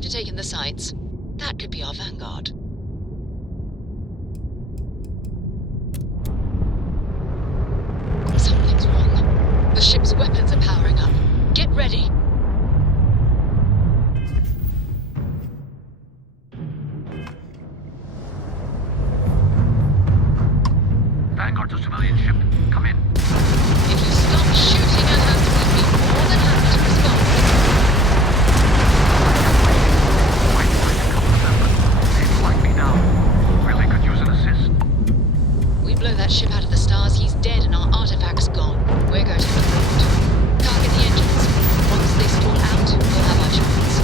time to take in the sights. That could be our vanguard. Something's wrong. The ship's weapons are powering up. Get ready. Vanguard's a civilian ship. Come in. If you stop shooting at us, we'd be more than happy to respond. Might find a couple of them, but they flag me now. Really could use an assist. We blow that ship out of the stars, he's dead and our artifact's gone. We're going to look forward. Target the engines. Once they stall out, we'll have our chance.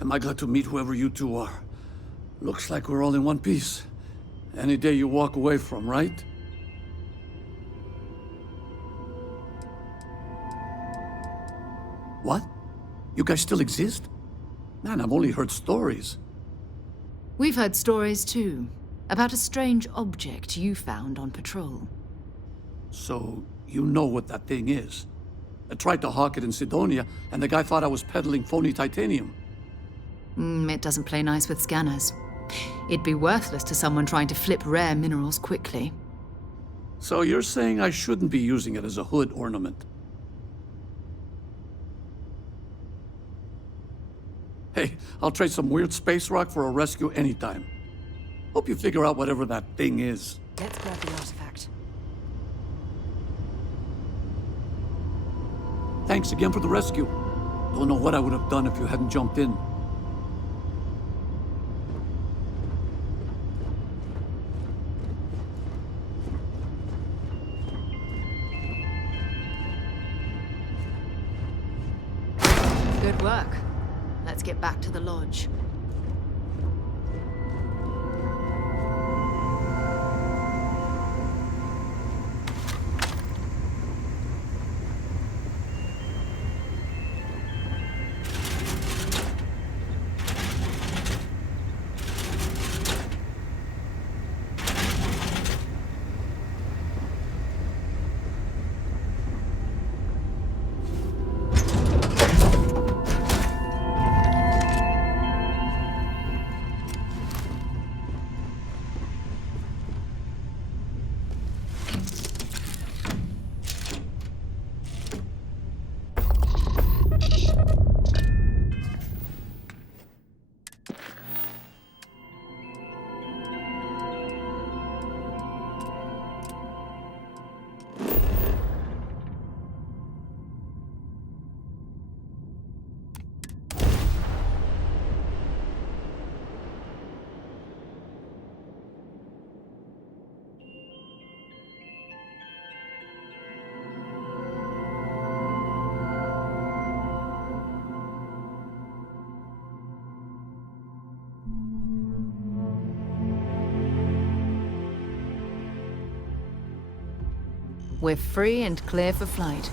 am I glad to meet whoever you two are. Looks like we're all in one piece. Any day you walk away from, right? What? You guys still exist? Man, I've only heard stories. We've heard stories too, about a strange object you found on patrol. So, you know what that thing is? I tried to hawk it in Sidonia, and the guy thought I was peddling phony titanium. It doesn't play nice with scanners. It'd be worthless to someone trying to flip rare minerals quickly. So you're saying I shouldn't be using it as a hood ornament? Hey, I'll trade some weird space rock for a rescue anytime. Hope you figure out whatever that thing is. Let's grab the artifact. Thanks again for the rescue. Don't know what I would have done if you hadn't jumped in. Good work. Let's get back to the lodge. We're free and clear for flight.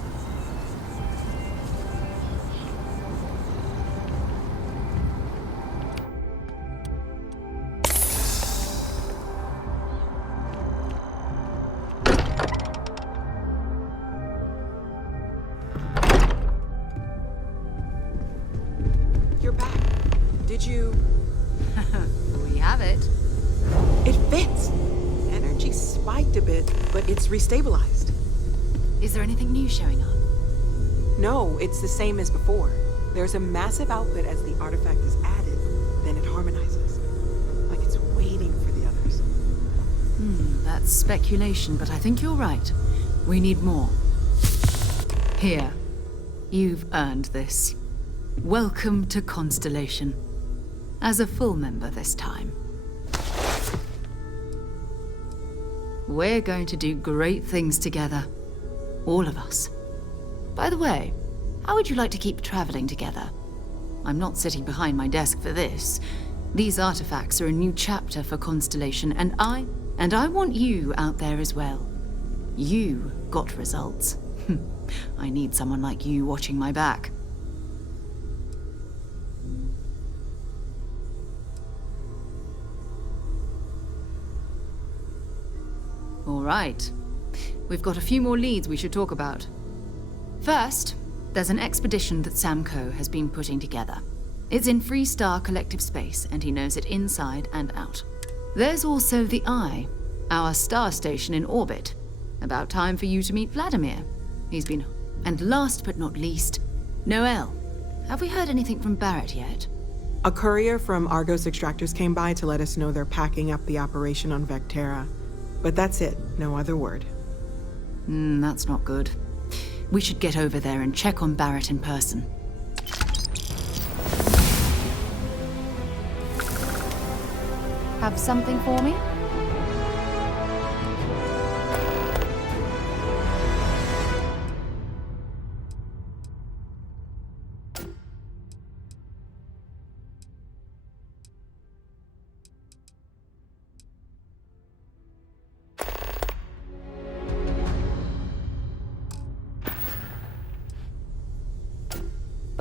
You're back. Did you... We have it. It fits! Energy spiked a bit, but it's restabilized. Is there anything new showing up? No, it's the same as before. There's a massive output as the artifact is added, then it harmonizes. Like it's waiting for the others. That's speculation, but I think you're right. We need more. Here. You've earned this. Welcome to Constellation. As a full member this time. We're going to do great things together. All of us. By the way, how would you like to keep traveling together? I'm not sitting behind my desk for this. These artifacts are a new chapter for Constellation, and I want you out there as well. You got results. I need someone like you watching my back. All right. We've got a few more leads we should talk about. First, there's an expedition that Samco has been putting together. It's in Freestar Collective Space, and he knows it inside and out. There's also the Eye, our star station in orbit. About time for you to meet Vladimir. He's been... And last but not least, Noel. Have we heard anything from Barrett yet? A courier from Argos Extractors came by to let us know they're packing up the operation on Vectera. But that's it, no other word. That's not good. We should get over there and check on Barrett in person. Have something for me?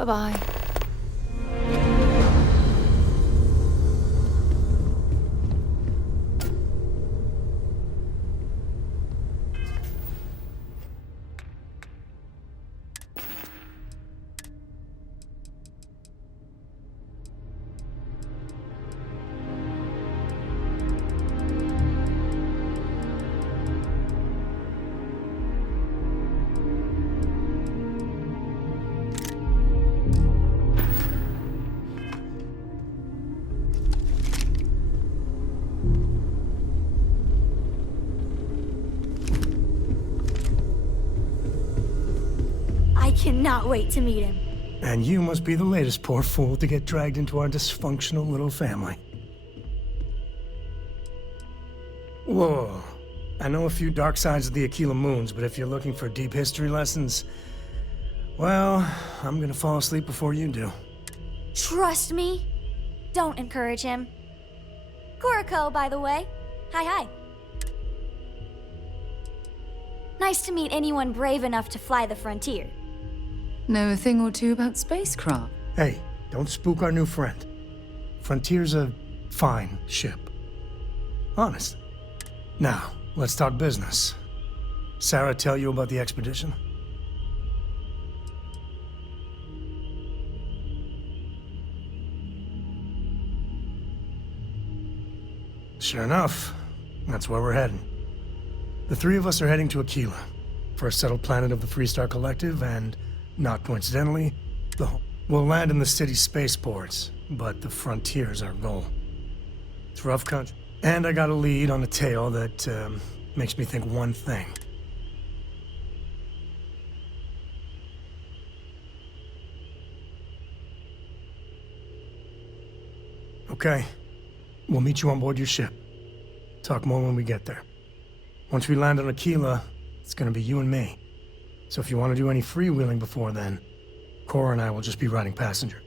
Bye-bye. I cannot wait to meet him. And you must be the latest poor fool to get dragged into our dysfunctional little family. Whoa. I know a few dark sides of the Aquila Moons, but if you're looking for deep history lessons, well, I'm gonna fall asleep before you do. Trust me. Don't encourage him. Kuriko, by the way. Hi. Nice to meet anyone brave enough to fly the frontier. Know a thing or two about spacecraft? Hey, don't spook our new friend. Frontier's a fine ship. Honest. Now, let's talk business. Sarah tell you about the expedition? Sure enough, that's where we're heading. The three of us are heading to Aquila, first settled planet of the Freestar Collective, and, not coincidentally, the home. We'll land in the city's spaceports, but the frontier's our goal. It's rough country. And I got a lead on a tale that makes me think one thing. Okay, we'll meet you on board your ship. Talk more when we get there. Once we land on Aquila, it's gonna be you and me. So if you want to do any freewheeling before then, Cora and I will just be riding passenger.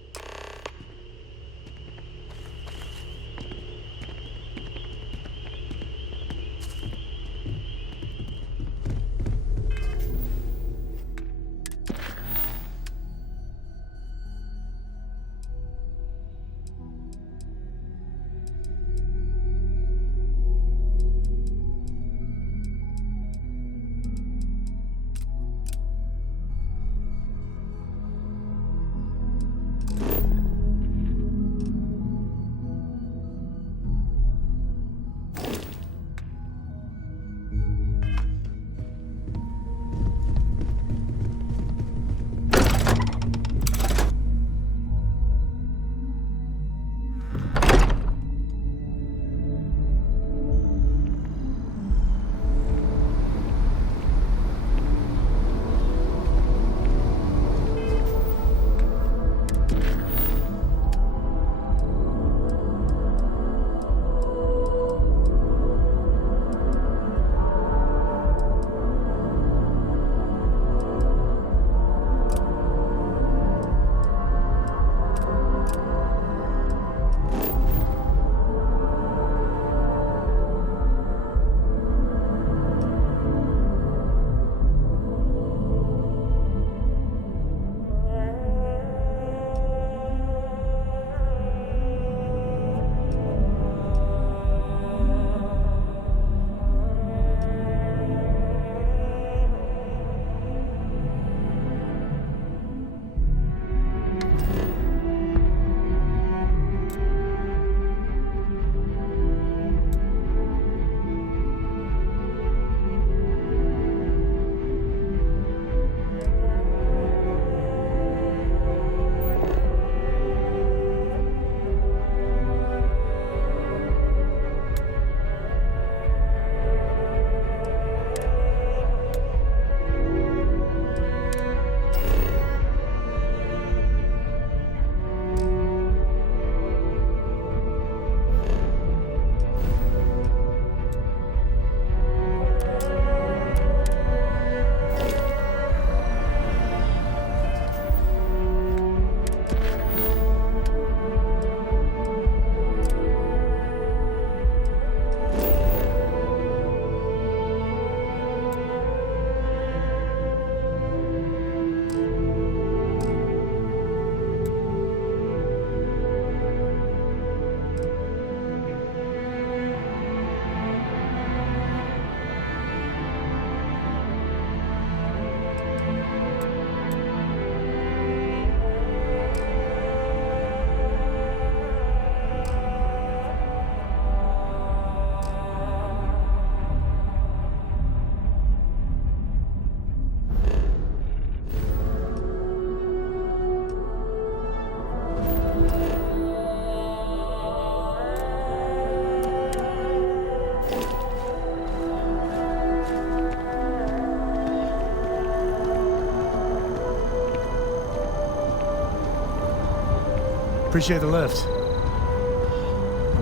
Appreciate the lift.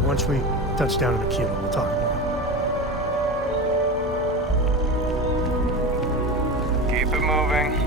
Once we touch down in Aquila, we'll talk more. Keep it moving.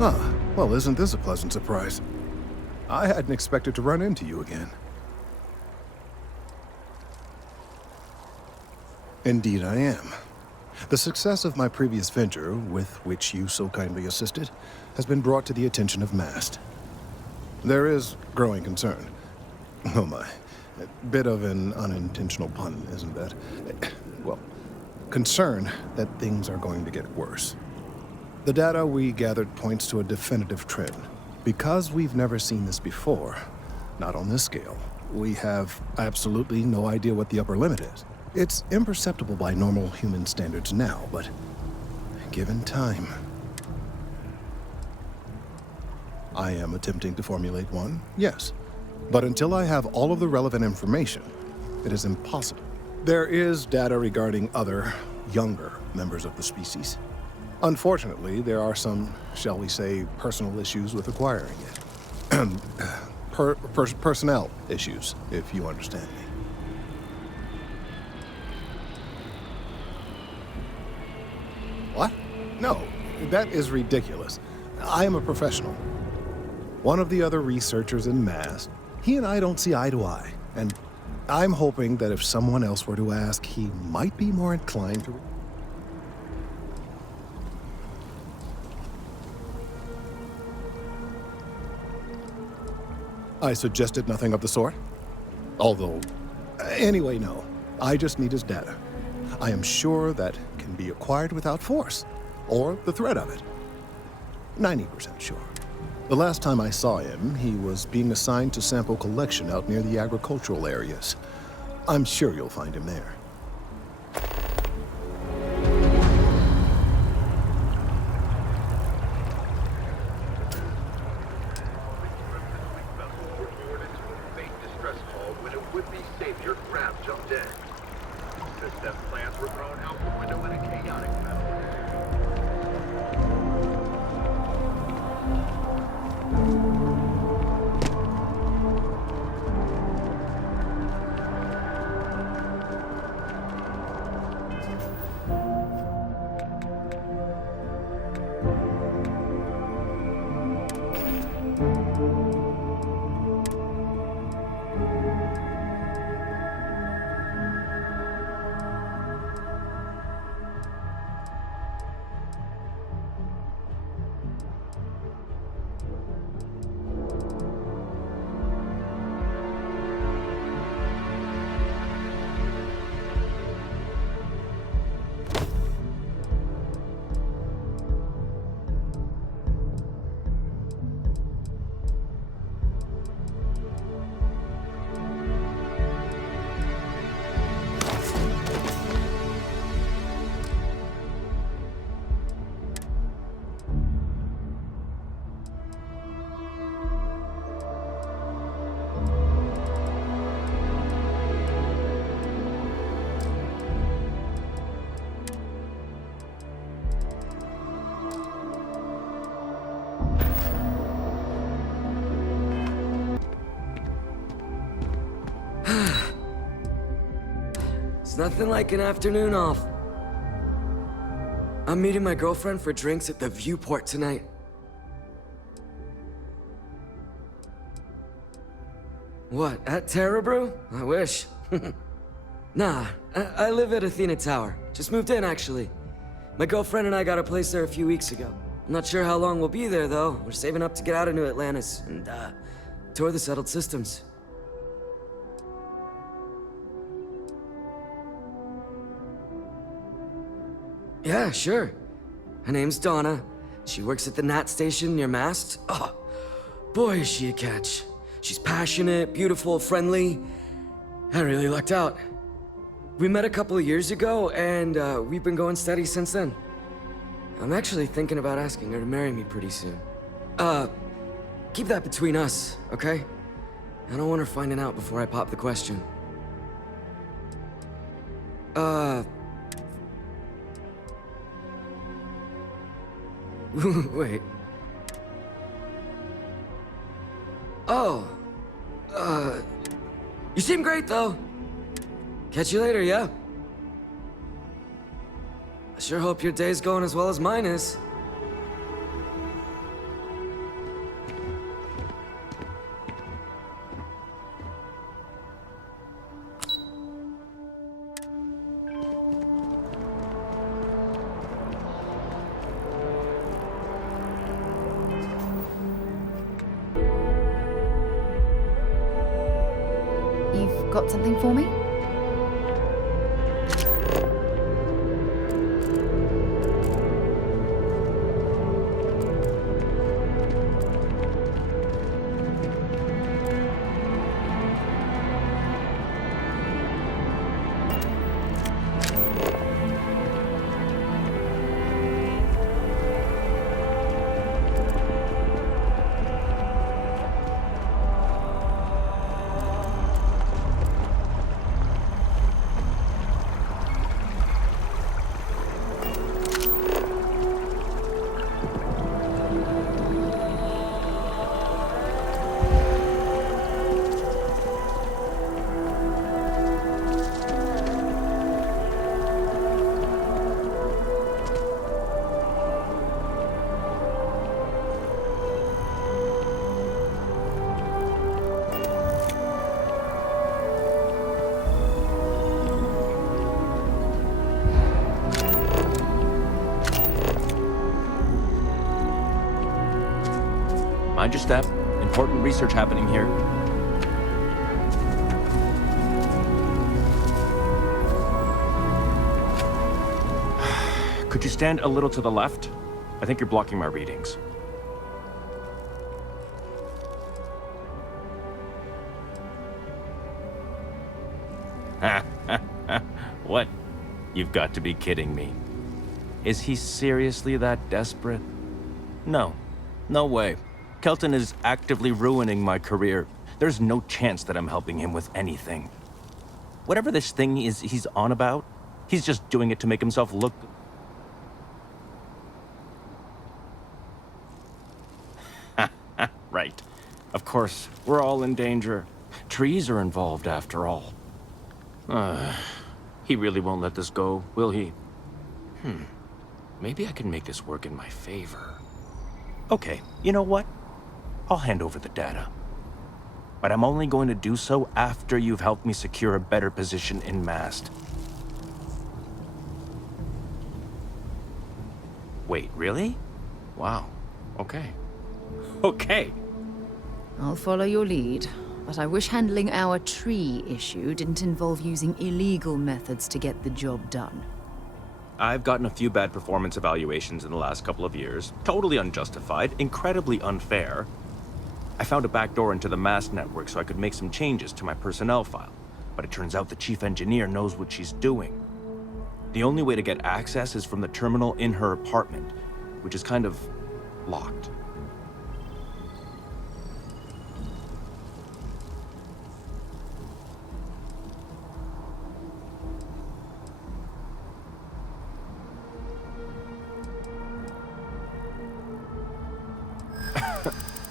Ah, well, isn't this a pleasant surprise? I hadn't expected to run into you again. Indeed I am. The success of my previous venture, with which you so kindly assisted, has been brought to the attention of Mast. There is growing concern. Oh my. A bit of an unintentional pun, isn't that? Well, concern that things are going to get worse. The data we gathered points to a definitive trend. Because we've never seen this before, not on this scale, we have absolutely no idea what the upper limit is. It's imperceptible by normal human standards now, but given time, I am attempting to formulate one, yes. But until I have all of the relevant information, it is impossible. There is data regarding other, younger members of the species. Unfortunately, there are some, shall we say, personal issues with acquiring it. Personnel issues, if you understand me. What? No, that is ridiculous. I am a professional. One of the other researchers in Mast, he and I don't see eye to eye, and I'm hoping that if someone else were to ask, he might be more inclined to... I suggested nothing of the sort. Although, anyway, no. I just need his data. I am sure that can be acquired without force, or the threat of it. 90% sure. The last time I saw him, he was being assigned to sample collection out near the agricultural areas. I'm sure you'll find him there. Nothing like an afternoon off. I'm meeting my girlfriend for drinks at the Viewport tonight. What, at Terra Brew? I wish. Nah, I live at Athena Tower. Just moved in, actually. My girlfriend and I got a place there a few weeks ago. I'm not sure how long we'll be there, though. We're saving up to get out of New Atlantis and, tour the settled systems. Yeah, sure. Her name's Donna. She works at the Nat station near Mast. Oh, boy, is she a catch. She's passionate, beautiful, friendly. I really lucked out. We met a couple of years ago, and we've been going steady since then. I'm actually thinking about asking her to marry me pretty soon. Keep that between us, okay? I don't want her finding out before I pop the question. Wait. Oh. You seem great, though. Catch you later, yeah? I sure hope your day's going as well as mine is. You've got something for me? Mind your step. Important research happening here. Could you stand a little to the left? I think you're blocking my readings. What? You've got to be kidding me. Is he seriously that desperate? No. No way. Kelton is actively ruining my career. There's no chance that I'm helping him with anything. Whatever this thing is he's on about, he's just doing it to make himself look... Right. Of course, we're all in danger. Trees are involved after all. He really won't let this go, will he? Maybe I can make this work in my favor. Okay, you know what? I'll hand over the data. But I'm only going to do so after you've helped me secure a better position in Mast. Wait, really? Wow. Okay. Okay. I'll follow your lead, but I wish handling our tree issue didn't involve using illegal methods to get the job done. I've gotten a few bad performance evaluations in the last couple of years. Totally unjustified, incredibly unfair. I found a backdoor into the Mast network so I could make some changes to my personnel file. But it turns out the chief engineer knows what she's doing. The only way to get access is from the terminal in her apartment, which is kind of locked.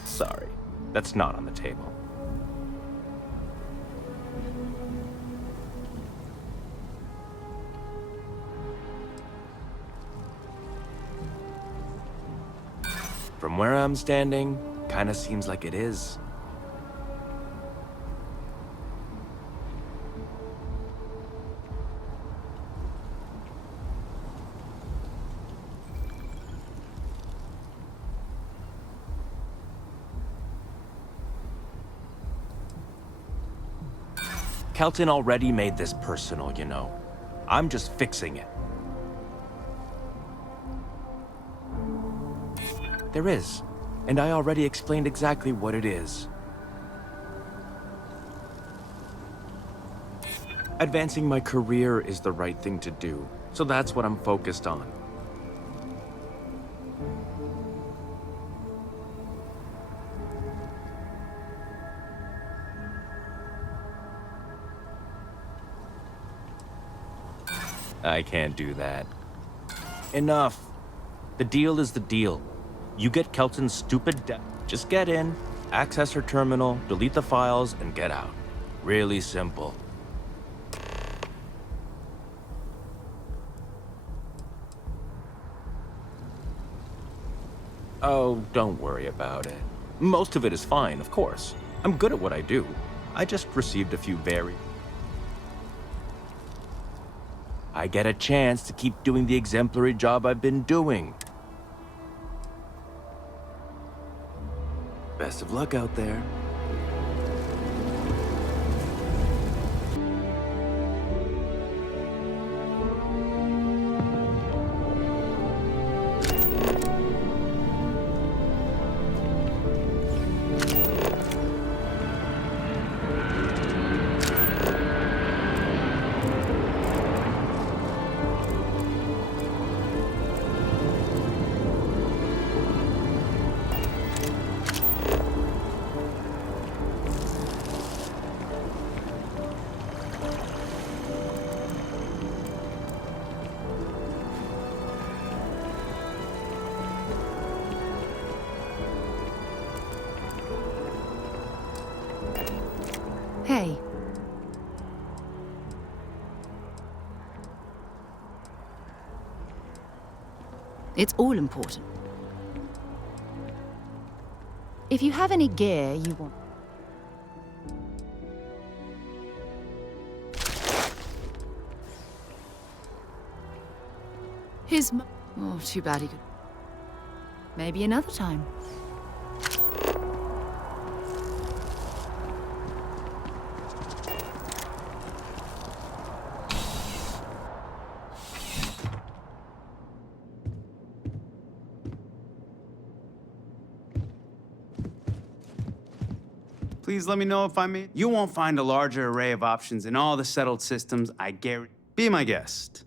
Sorry, that's not on the table. From where I'm standing, kinda seems like it is. Kelton already made this personal, you know. I'm just fixing it. There is, and I already explained exactly what it is. Advancing my career is the right thing to do, so that's what I'm focused on. I can't do that. Enough. The deal is the deal. You get Kelton's stupid just get in, access her terminal, delete the files, and get out. Really simple. Oh, don't worry about it. Most of it is fine, of course. I'm good at what I do. I just received a few I get a chance to keep doing the exemplary job I've been doing. Best of luck out there. Hey. It's all important. If you have any gear you want... Oh, too bad he could... Maybe another time. Please let me know if I made... You won't find a larger array of options in all the settled systems, I guarantee. Be my guest.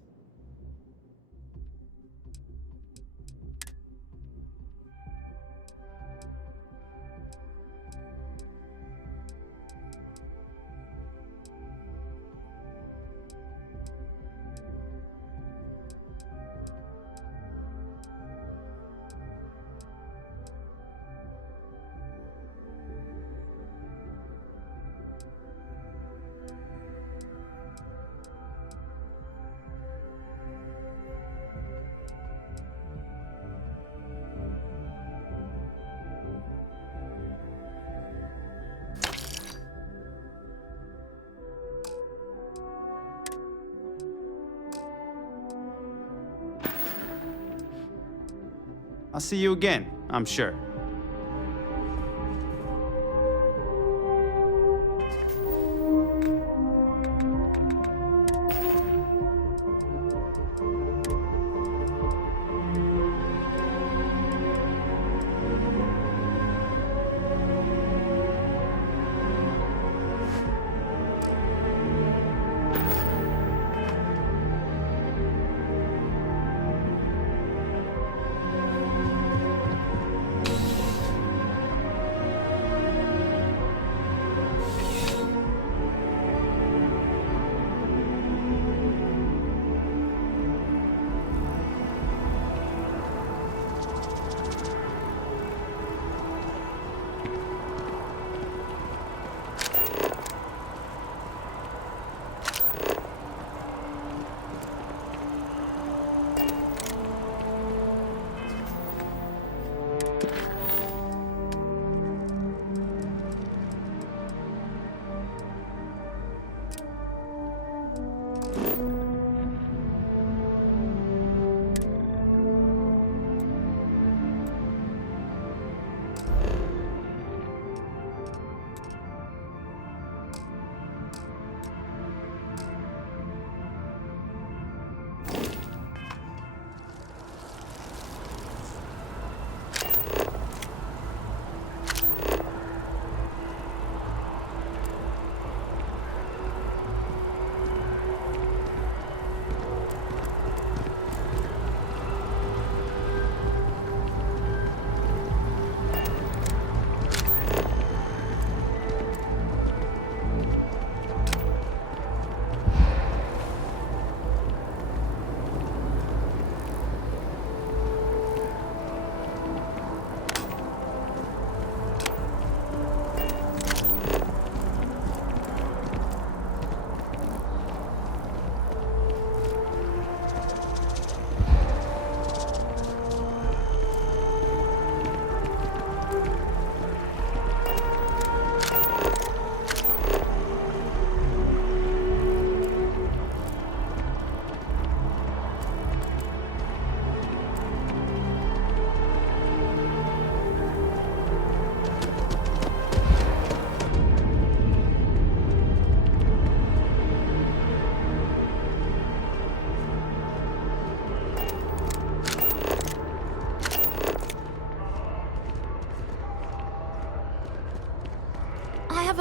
I'll see you again, I'm sure.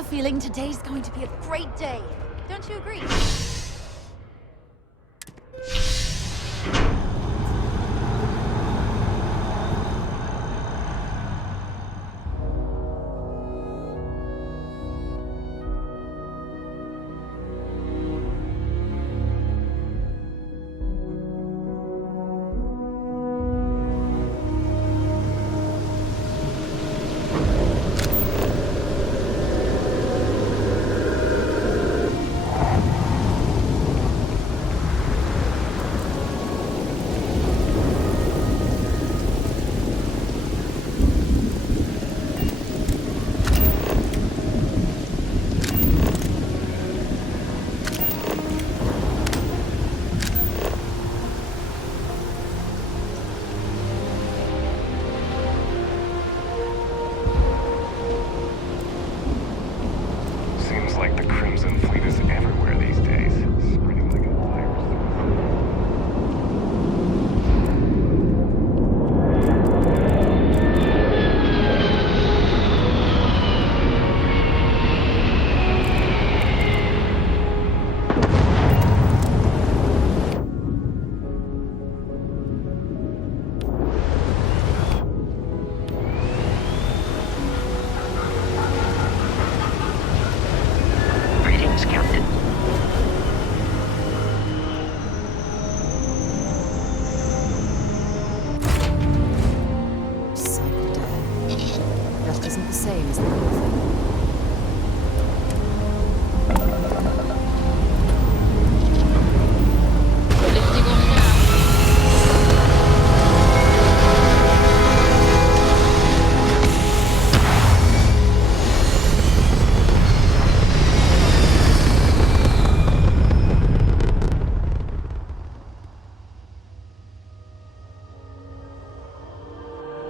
feeling today's going to be a great day. Don't you agree? Seems like the Crimson Fleet is everywhere these days, spreading like a virus. Greetings, Captain. Cycle day. That isn't the same as the other thing. Lifting off now.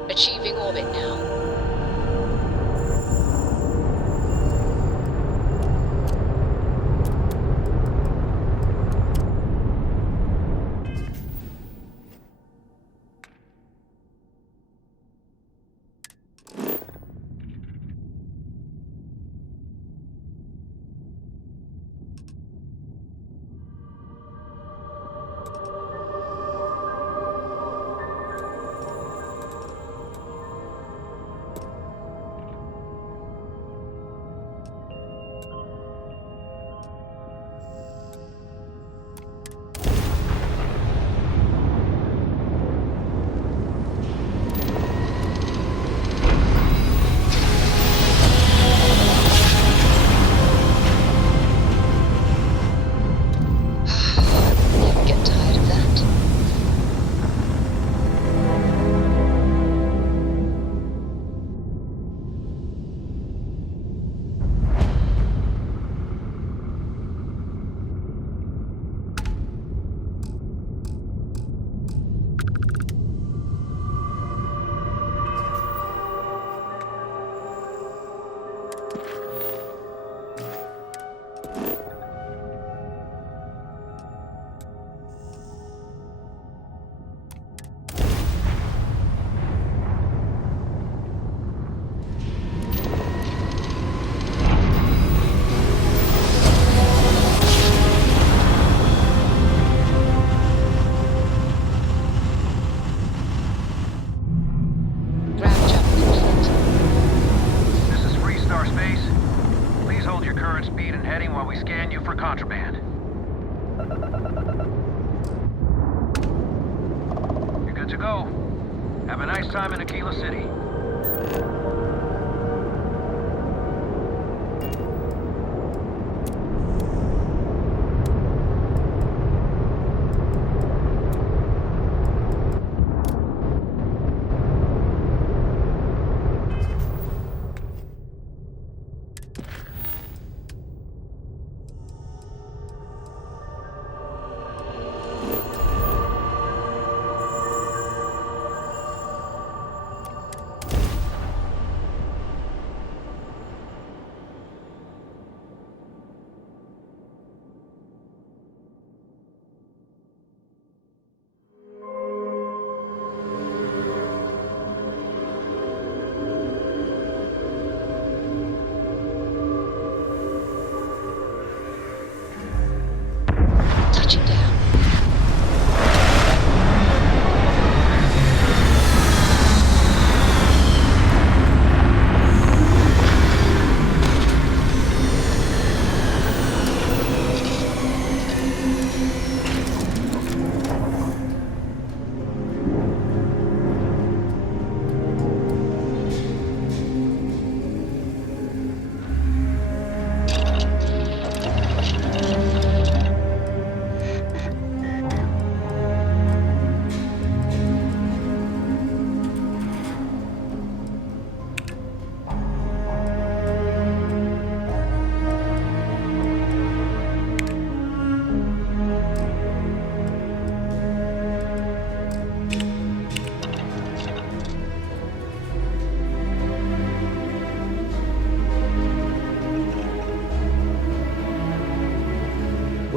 Achieving orbit now. Never get tired of that. Ground jump complete. This is Freestar Space. Please hold your current speed and heading while we scan you for contraband. You're good to go. Have a nice time in Aquila City.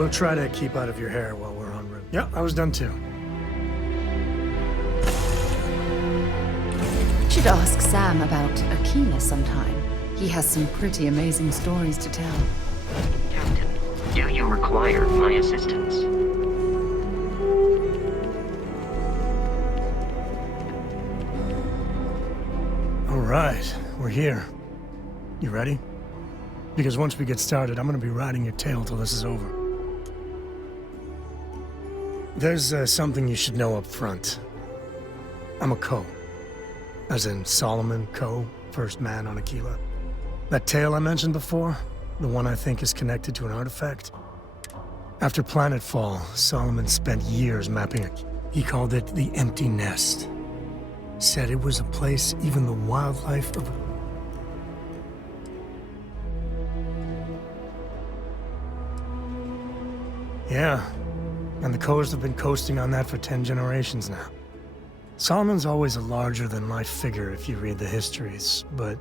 We'll try to keep out of your hair while we're en route. Yeah, I was done too. We should ask Sam about Aquila sometime. He has some pretty amazing stories to tell. Captain, do you require my assistance? All right, we're here. You ready? Because once we get started, I'm gonna be riding your tail till this is over. There's something you should know up front. I'm a Ko. As in Solomon Ko, first man on Aquila. That tale I mentioned before, the one I think is connected to an artifact. After planetfall, Solomon spent years mapping it. He called it the Empty Nest. Said it was a place even the wildlife of... Yeah, and the Kos have been coasting on that for 10 generations now. Solomon's always a larger-than-life figure if you read the histories, but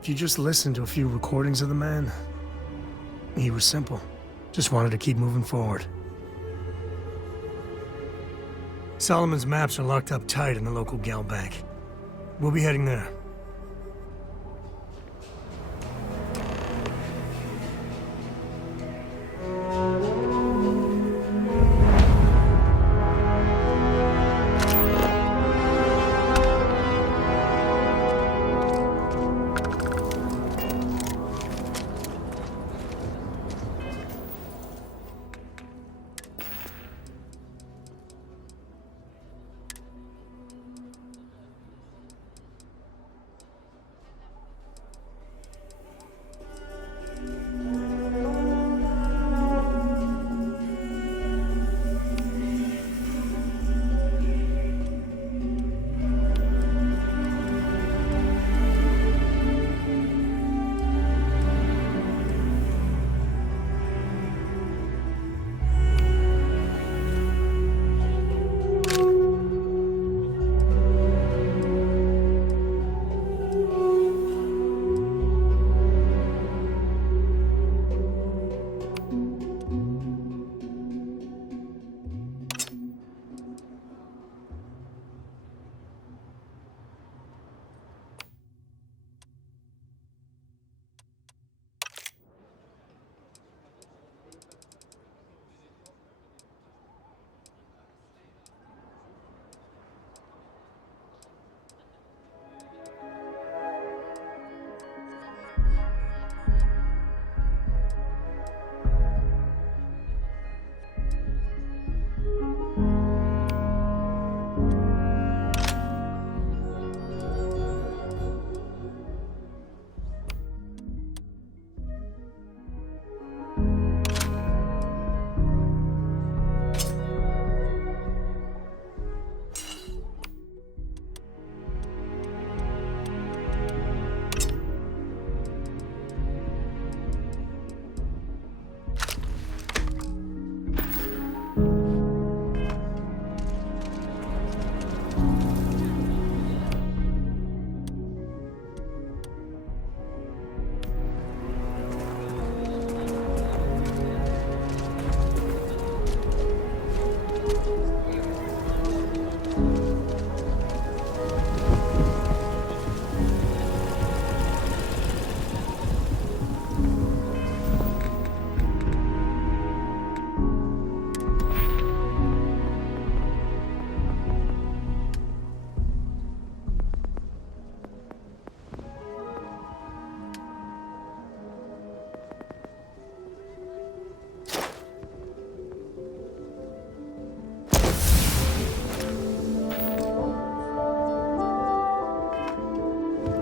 if you just listen to a few recordings of the man, he was simple. Just wanted to keep moving forward. Solomon's maps are locked up tight in the local gal bank. We'll be heading there.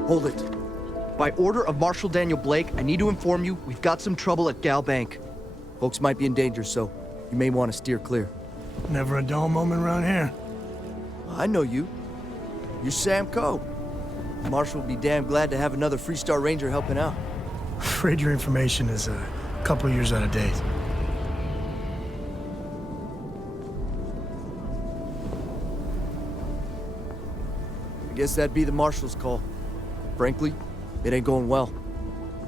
Hold it. By order of Marshal Daniel Blake, I need to inform you we've got some trouble at Gal Bank. Folks might be in danger, so you may want to steer clear. Never a dull moment around here. I know you. You're Sam Ko. Marshal will be damn glad to have another Freestar Ranger helping out. Afraid your information is a couple years out of date. I guess that'd be the Marshal's call. Frankly, it ain't going well.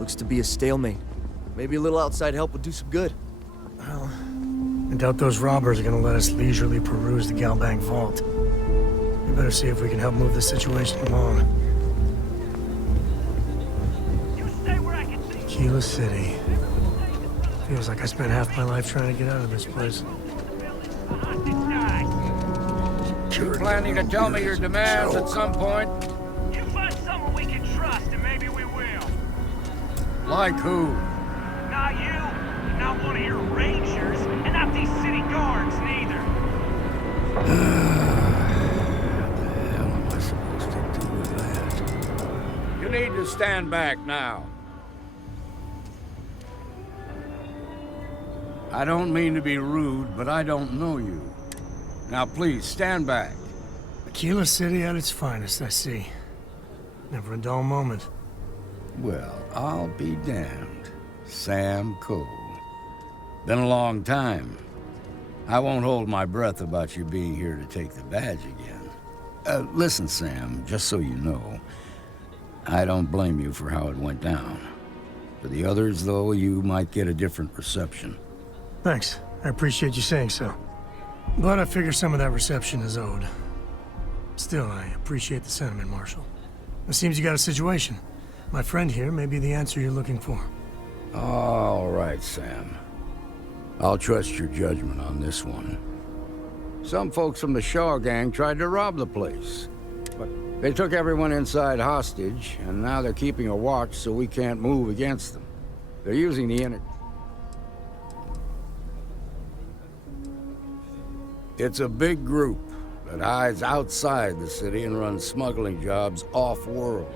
Looks to be a stalemate. Maybe a little outside help would do some good. Well, I doubt those robbers are gonna let us leisurely peruse the Galbank vault. We better see if we can help move the situation along. Tequila City. Feels like I spent half my life trying to get out of this place. You planning to tell me your demands at some point? You find someone we can trust, and maybe we will. Like who? Not you, and not one of your rangers, and not these city guards, neither. What the hell am I supposed to do with that? You need to stand back now. I don't mean to be rude, but I don't know you. Now please, stand back. Tequila City at its finest, I see. Never a dull moment. Well, I'll be damned. Sam Cole. Been a long time. I won't hold my breath about you being here to take the badge again. Listen, Sam, just so you know, I don't blame you for how it went down. For the others, though, you might get a different reception. Thanks. I appreciate you saying so. But I figure some of that reception is owed. Still, I appreciate the sentiment, Marshal. It seems you got a situation. My friend here may be the answer you're looking for. All right, Sam. I'll trust your judgment on this one. Some folks from the Shaw gang tried to rob the place. But they took everyone inside hostage, and now they're keeping a watch so we can't move against them. They're using the internet. It's a big group that hides outside the city and runs smuggling jobs off-world.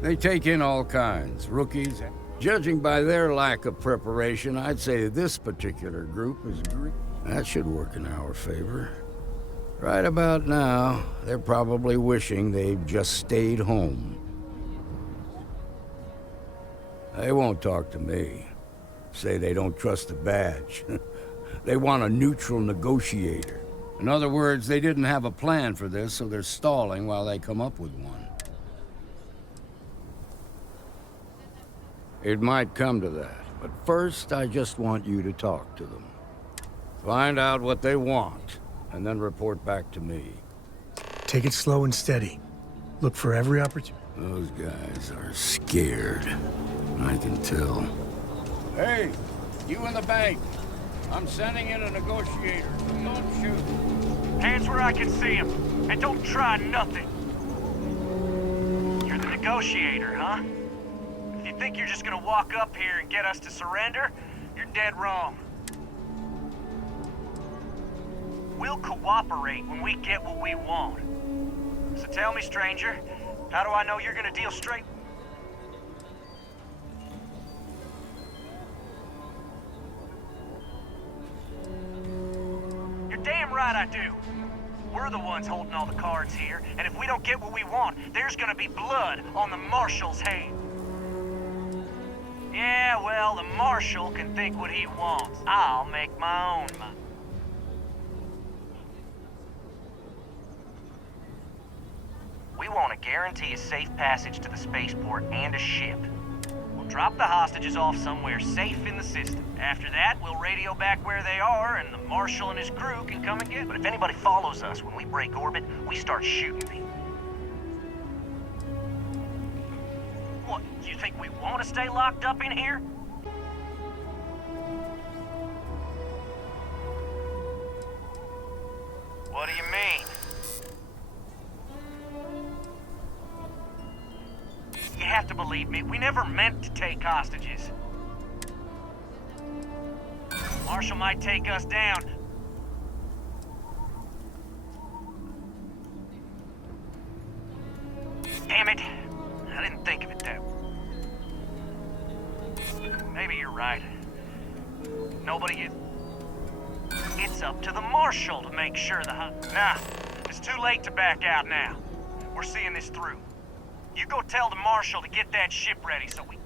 They take in all kinds, rookies. Judging by their lack of preparation, I'd say this particular group is Greek. That should work in our favor. Right about now, they're probably wishing they'd just stayed home. They won't talk to me. Say they don't trust the badge. They want a neutral negotiator. In other words, they didn't have a plan for this, so they're stalling while they come up with one. It might come to that, but first I just want you to talk to them. Find out what they want, and then report back to me. Take it slow and steady. Look for every opportunity. Those guys are scared. I can tell. Hey, you in the bank. I'm sending in a negotiator. Don't shoot. Hands where I can see him, and don't try nothing. You're the negotiator, huh? If you think you're just gonna walk up here and get us to surrender, you're dead wrong. We'll cooperate when we get what we want. So tell me, stranger, how do I know you're gonna deal straight? You're damn right I do. We're the ones holding all the cards here, and if we don't get what we want, there's gonna be blood on the Marshal's hands. Yeah, well, the Marshal can think what he wants. I'll make my own mind. We want to guarantee a safe passage to the spaceport and a ship. We'll drop the hostages off somewhere safe in the system. After that, we'll radio back where they are, and the Marshal and his crew can come and get them. But if anybody follows us when we break orbit, we start shooting people. What, you think we want to stay locked up in here? What do you mean? You have to believe me, we never meant to take hostages. Marshal might take us down. Damn it. I didn't think of it that way. Maybe you're right. Nobody is... It's up to the Marshal to make sure the... Nah, it's too late to back out now. We're seeing this through. You go tell the Marshal to get that ship ready so we...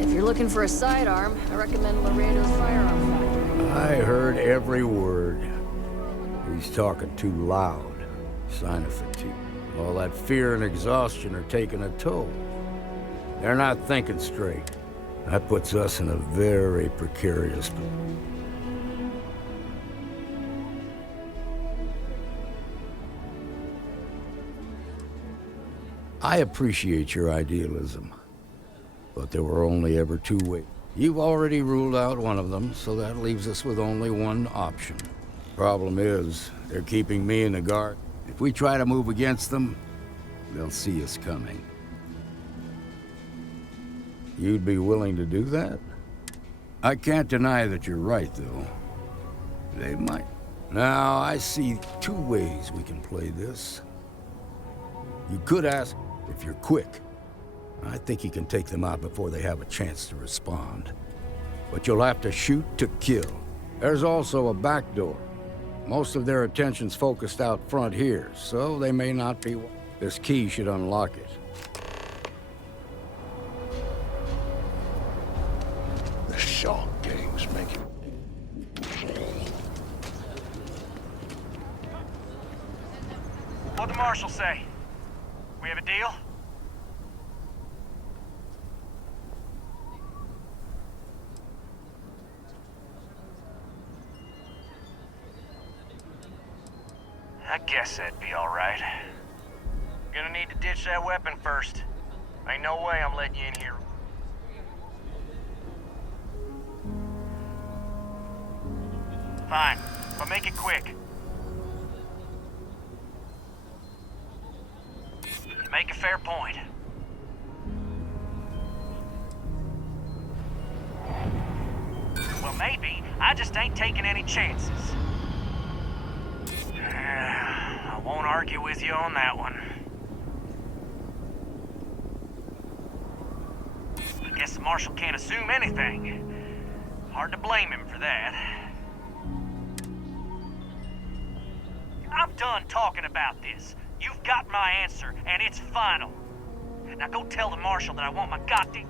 If you're looking for a sidearm, I recommend Laredo's Firearm Factory. I heard every word. He's talking too loud. Sign of fatigue. All that fear and exhaustion are taking a toll. They're not thinking straight. That puts us in a very precarious position. I appreciate your idealism, but there were only ever two ways. You've already ruled out one of them, so that leaves us with only one option. Problem is, they're keeping me in the guard. If we try to move against them, they'll see us coming. You'd be willing to do that? I can't deny that you're right, though. They might. Now, I see two ways we can play this. You could ask if you're quick. I think you can take them out before they have a chance to respond. But you'll have to shoot to kill. There's also a back door. Most of their attention's focused out front here, so they may not be... This key should unlock it. The Shaw gang's making... What'd the Marshal say? We have a deal? I guess that'd be all right. Gonna need to ditch that weapon first. Ain't no way I'm letting you in here. Fine, but make it quick. Make a fair point. Well, maybe. I just ain't taking any chances. I won't argue with you on that one. I guess the Marshal can't assume anything. Hard to blame him for that. I'm done talking about this. You've got my answer, and it's final. Now go tell the Marshal that I want my goddamn...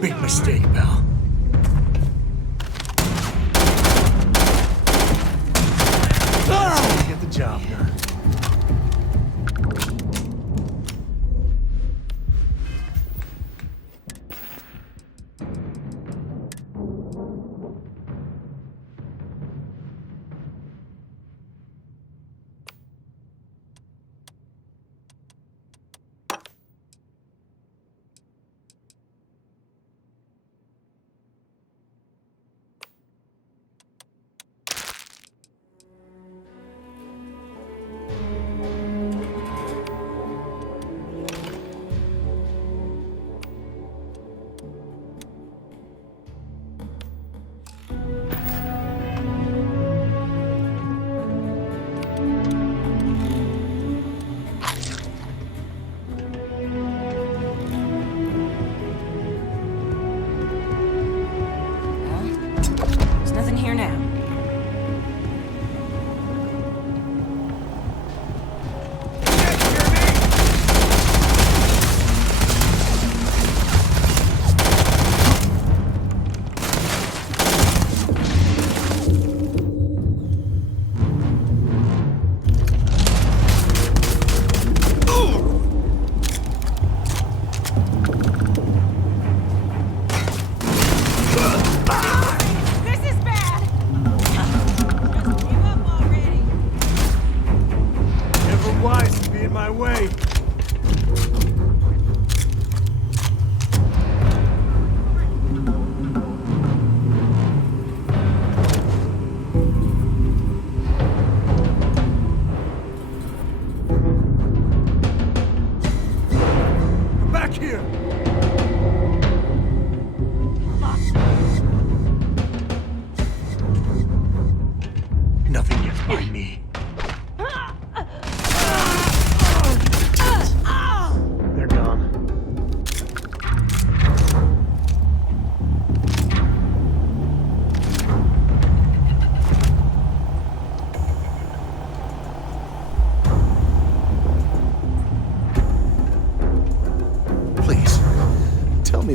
Big mistake, pal. Get the job done.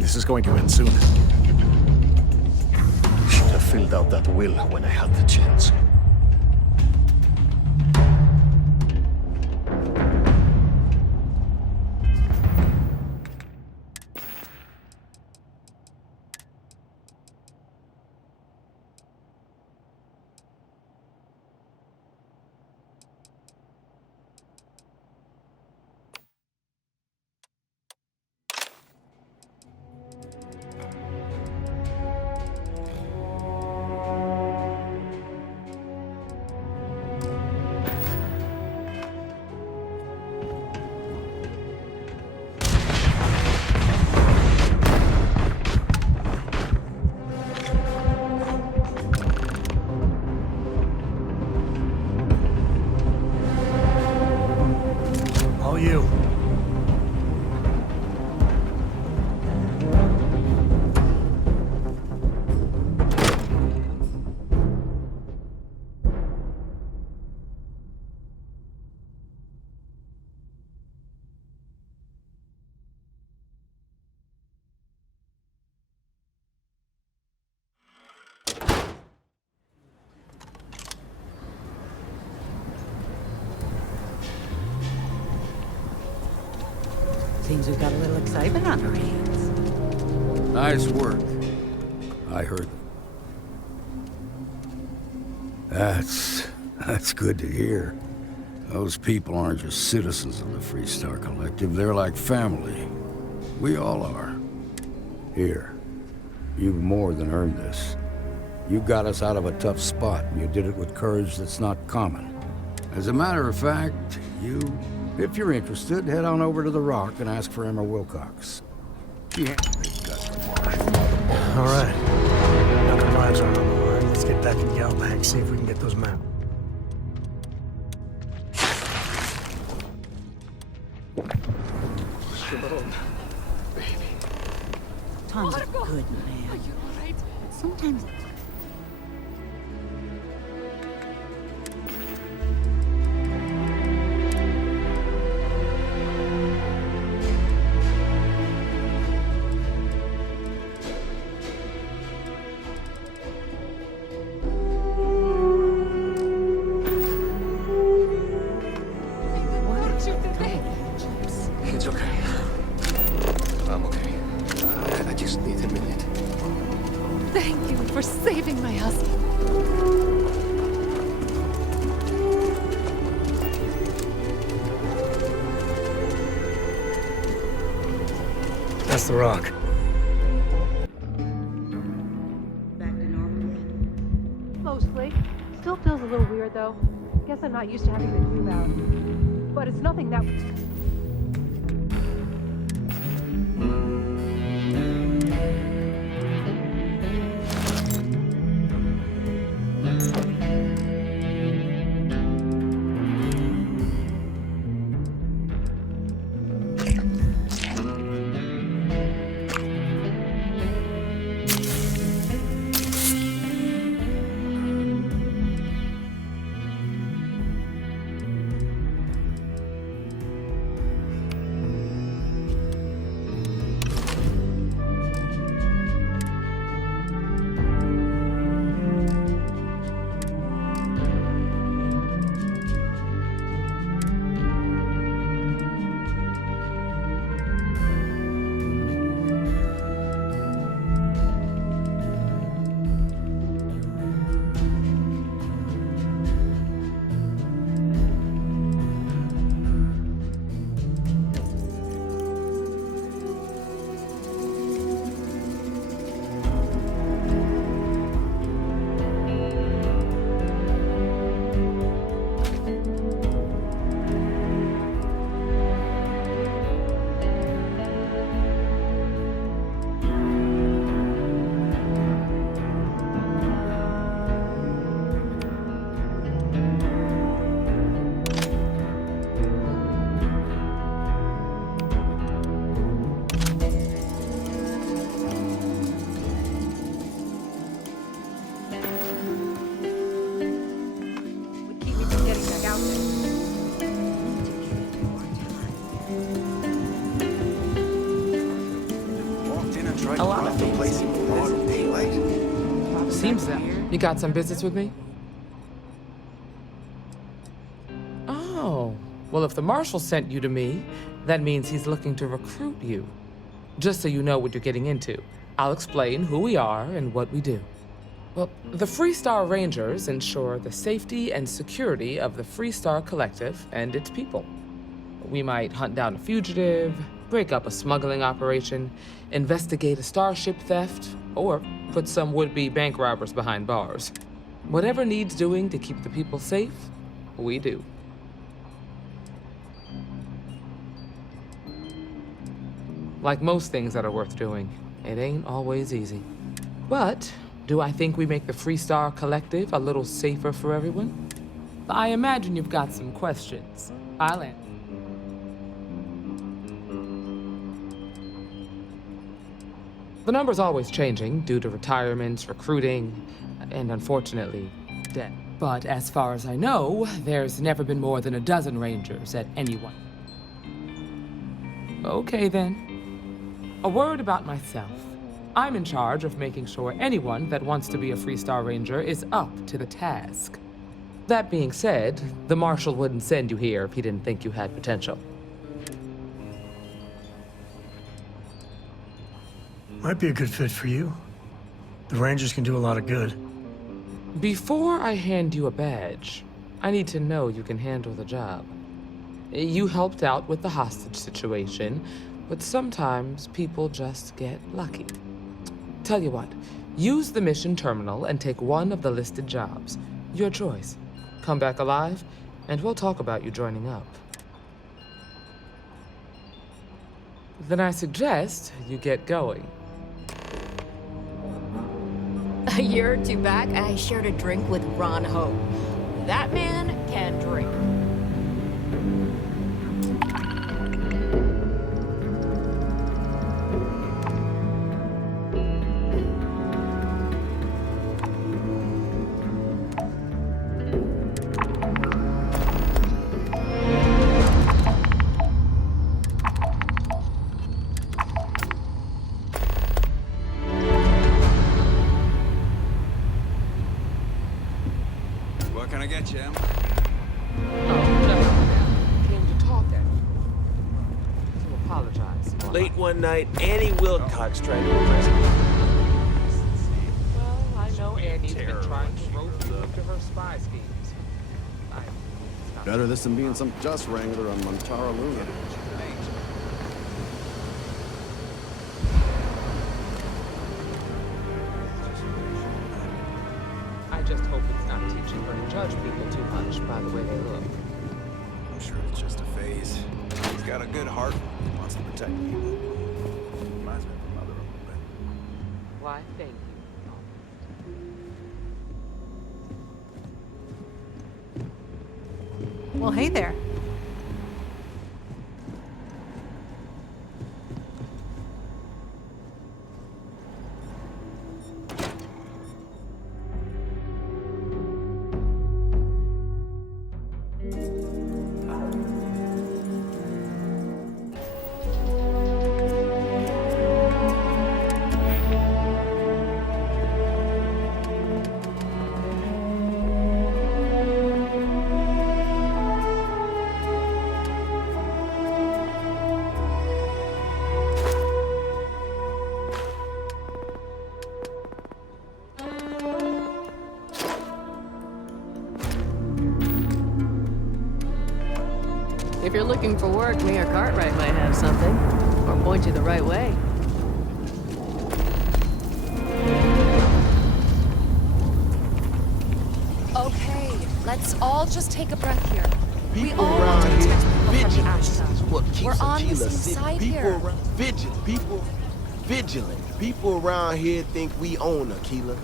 this is going to end soon. Should have filled out that will when I had the chance. You. Seems we've got a little excitement on our hands. Nice work. I heard them. That's good to hear. Those people aren't just citizens of the Freestar Collective, they're like family. We all are. Here, you've more than earned this. You got us out of a tough spot, and you did it with courage that's not common. As a matter of fact, if you're interested, head on over to the Rock and ask for Emma Wilcox. She has All right. Now the lives aren't on the line. Let's get back in Galbank, see if we can get those maps. Tom's a good man. Are you all right? Sometimes... It's okay. I'm okay. I just need a minute. Thank you for saving my husband. That's the Rock. Back to normal yet? Mostly. Still feels a little weird, though. Guess I'm not used to having to do that. But it's nothing that... So, you got some business with me? Oh, well, if the Marshal sent you to me, that means he's looking to recruit you. Just so you know what you're getting into, I'll explain who we are and what we do. Well, the Freestar Rangers ensure the safety and security of the Freestar Collective and its people. We might hunt down a fugitive, break up a smuggling operation, investigate a starship theft, or put some would-be bank robbers behind bars. Whatever needs doing to keep the people safe, we do. Like most things that are worth doing, it ain't always easy. But do I think we make the Freestar Collective a little safer for everyone? I imagine you've got some questions. I'll answer. The number's always changing due to retirements, recruiting, and unfortunately, death. But as far as I know, there's never been more than a dozen Rangers at any one. Okay then. A word about myself. I'm in charge of making sure anyone that wants to be a Freestar Ranger is up to the task. That being said, the Marshal wouldn't send you here if he didn't think you had potential. Might be a good fit for you. The Rangers can do a lot of good. Before I hand you a badge, I need to know you can handle the job. You helped out with the hostage situation, but sometimes people just get lucky. Tell you what, use the mission terminal and take one of the listed jobs. Your choice. Come back alive, and we'll talk about you joining up. Then I suggest you get going. A year or two back, I shared a drink with Ron Ho. That man can drink. What can I get you, Em? Came to talk at you. To apologize. Late one night, Annie Wilcox tried to arrest me. Well, I know Annie's been trying to rope you into her spy schemes. Better this than being some dust wrangler on Montara Luna. I just hope it's not teaching her to judge people too much by the way they look. I'm sure it's just a phase. He's got a good heart. Wants to protect people. Reminds me of her mother a little bit. Why, thank you. Well, hey there. If you're looking for work, me or Cartwright might have something. Or point you the right way. Okay, let's all just take a breath here. We People all want to around here, protect people from the vigilance Ashta. is what keeps We're on the Aquila same City. side People here. around, vigilant. People around here think we own Aquila.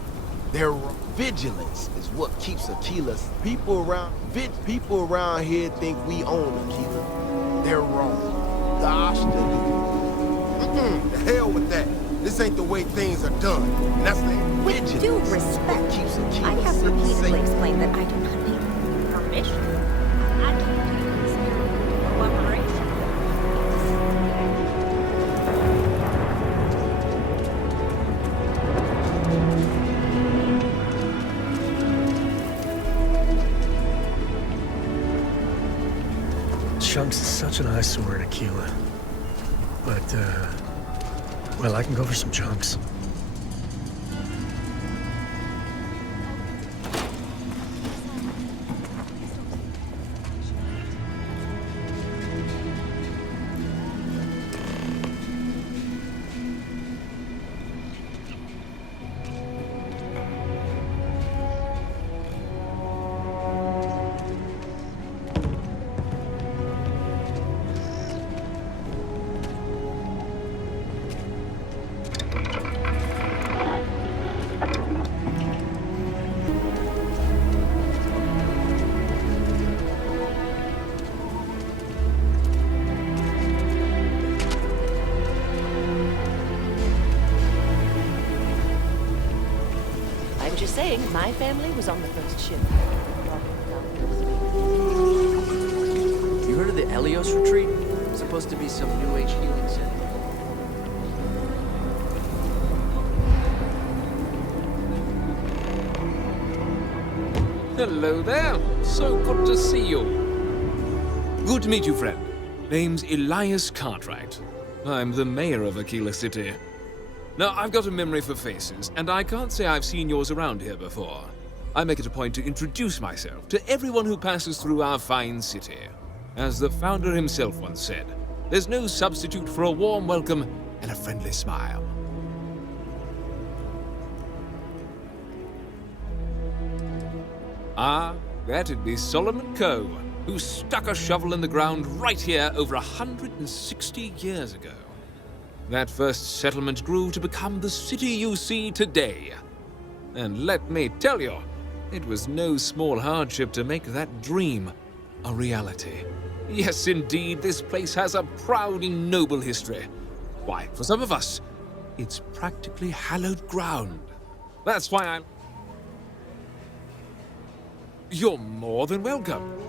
They're wrong. Vigilance is what keeps Aquila. People around here think we own Aquila. They're wrong. The Ashta do. The hell with that. This ain't the way things are done. And that's the vigilance. With due respect, keeps Aquila I have City repeatedly safe. explained that I do not need permission. I can't take this cooperation. Chunks is such an eyesore at Aquila. But, well, I can go for some chunks. Just saying, my family was on the first ship. You heard of the Helios retreat? It's supposed to be some new age healing center. Hello there. So good to see you. Good to meet you, friend. Name's Elias Cartwright. I'm the mayor of Aquila City. Now, I've got a memory for faces, and I can't say I've seen yours around here before. I make it a point to introduce myself to everyone who passes through our fine city. As the founder himself once said, there's no substitute for a warm welcome and a friendly smile. Ah, that'd be Solomon Coe, who stuck a shovel in the ground right here over 160 years ago. That first settlement grew to become the city you see today. And let me tell you, it was no small hardship to make that dream a reality. Yes, indeed, this place has a proud and noble history. Why, for some of us, it's practically hallowed ground. That's why I'm... You're more than welcome.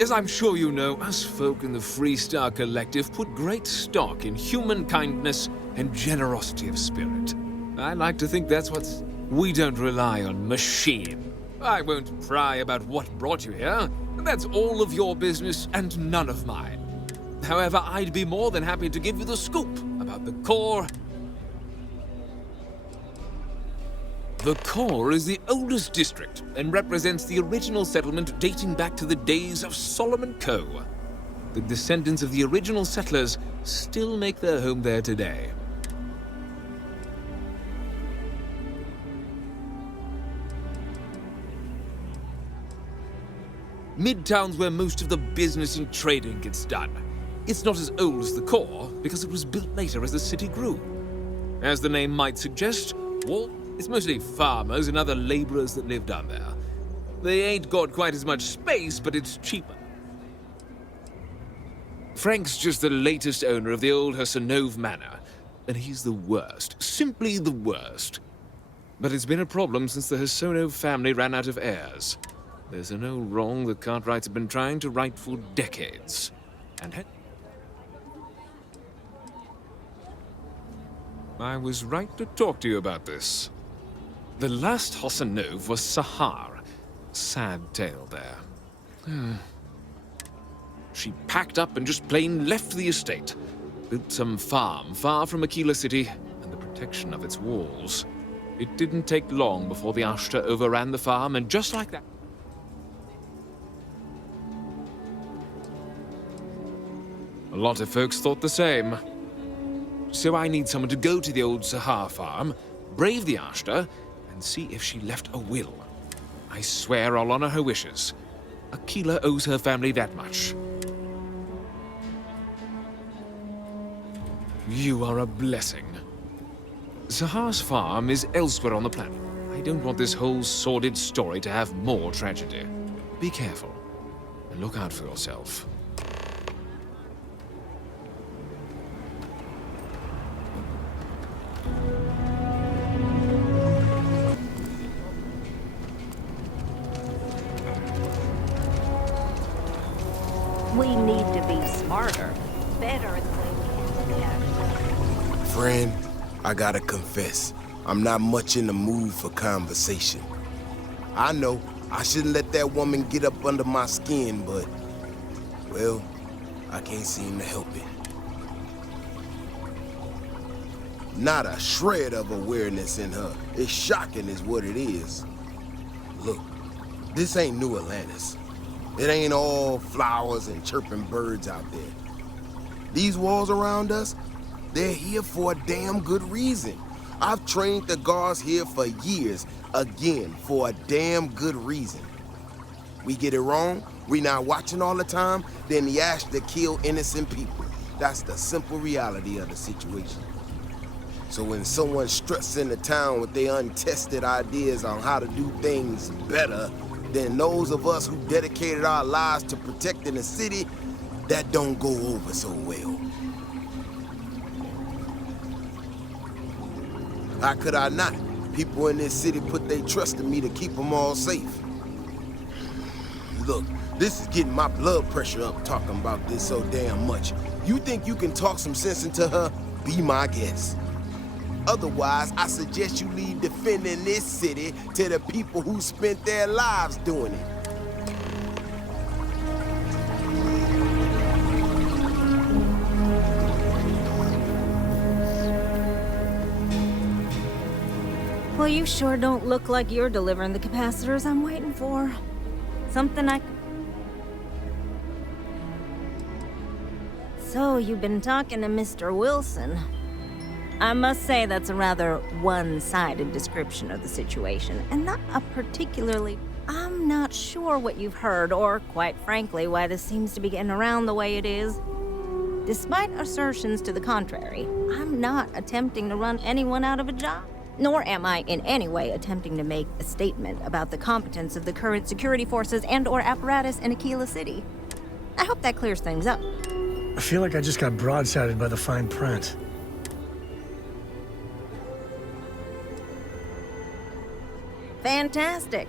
As I'm sure you know, us folk in the Freestar Collective put great stock in human kindness and generosity of spirit. I like to think that's what's... We don't rely on machine. I won't pry about what brought you here. That's all of your business and none of mine. However, I'd be more than happy to give you the scoop about the core. The core is the oldest district and represents the original settlement dating back to the days of Solomon Coe. The descendants of the original settlers still make their home there today. Midtown's where most of the business and trading gets done. It's not as old as the core because it was built later as the city grew. As the name might suggest, it's mostly farmers and other laborers that live down there. They ain't got quite as much space, but it's cheaper. Frank's just the latest owner of the old Hersenove Manor, and he's the worst, simply the worst. But it's been a problem since the Hersenove family ran out of heirs. There's an old wrong the Cartwrights have been trying to right for decades. And I was right to talk to you about this. The last Hersenove was Sahar. Sad tale there. She packed up and just plain left the estate. Built some farm far from Aquila City and the protection of its walls. It didn't take long before the Ashta overran the farm, and just like that... A lot of folks thought the same. So I need someone to go to the old Sahar farm, brave the Ashta, and see if she left a will. I swear I'll honor her wishes. Aquila owes her family that much. You are a blessing. Sahar's farm is elsewhere on the planet. I don't want this whole sordid story to have more tragedy. Be careful, and look out for yourself. We need to be smarter, better than Friend, I gotta confess, I'm not much in the mood for conversation. I know I shouldn't let that woman get up under my skin, but, well, I can't seem to help it. Not a shred of awareness in her. It's shocking is what it is. Look, this ain't New Atlantis. It ain't all flowers and chirping birds out there. These walls around us, they're here for a damn good reason. I've trained the guards here for years, again, for a damn good reason. We get it wrong, we not watching all the time, then the ash to kill innocent people. That's the simple reality of the situation. So when someone struts into town with their untested ideas on how to do things better than those of us who dedicated our lives to protecting the city, that don't go over so well. How could I not? People in this city put their trust in me to keep them all safe. Look, this is getting my blood pressure up talking about this so damn much. You think you can talk some sense into her? Be my guest. Otherwise, I suggest you leave defending this city to the people who spent their lives doing it. Well, you sure don't look like you're delivering the capacitors I'm waiting for. Something I... So, you've been talking to Mr. Wilson. I must say that's a rather one-sided description of the situation, and not a particularly... I'm not sure what you've heard, or, quite frankly, why this seems to be getting around the way it is. Despite assertions to the contrary, I'm not attempting to run anyone out of a job. Nor am I in any way attempting to make a statement about the competence of the current security forces and/or apparatus in Aquila City. I hope that clears things up. I feel like I just got broadsided by the fine print. Fantastic.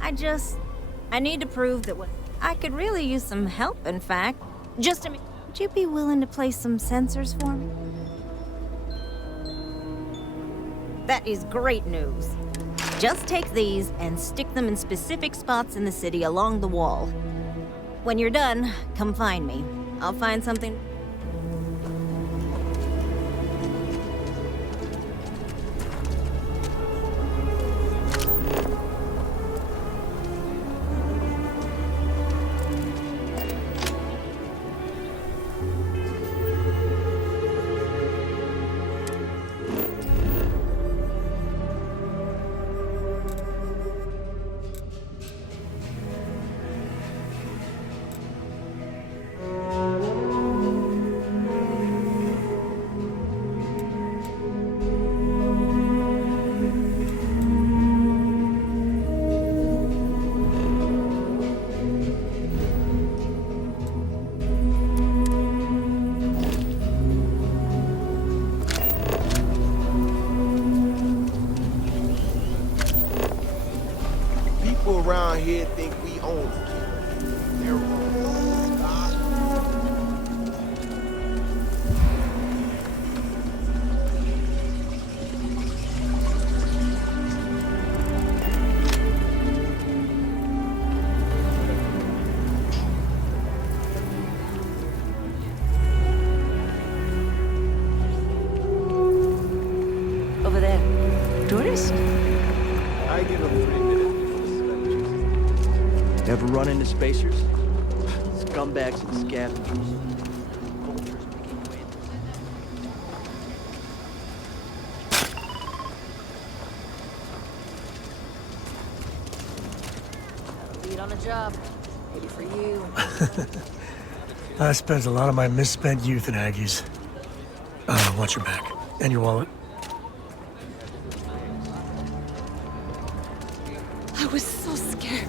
I need to prove that I could really use some help, in fact. Just a minute. Would you be willing to place some sensors for me? That is great news. Just take these and stick them in specific spots in the city along the wall. When you're done, come find me. I'll find something... Around here think we own it. They're wrong. Stop. Over there. Tourist? I give them 3 minutes. Ever run into spacers? Scumbags and scavengers. Lead on a job. Maybe for you. I spent a lot of my misspent youth in Aggies. Watch your back. And your wallet. I was so scared.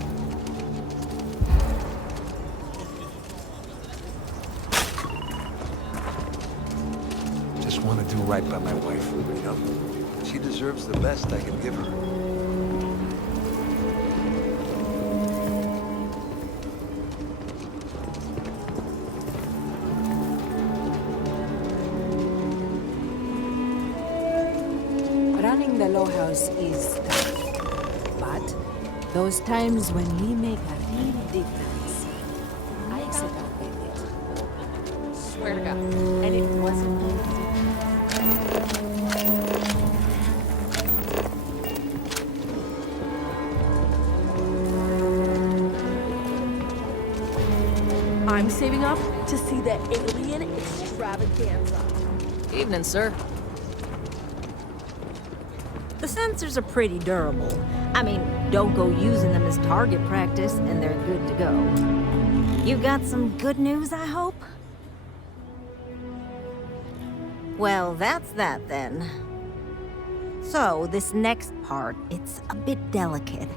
Just want to do right by my wife, you know? She deserves the best I can give her. Running the Low House is tough, but those times when we make a real difference, I sit down with it. Swear to God. And it wasn't easy. I'm saving up to see the alien extravaganza. Evening, sir. The sensors are pretty durable. I mean, don't go using them as target practice, and they're good to go. You got some good news, I hope? Well, that's that then. So, this next part, it's a bit delicate.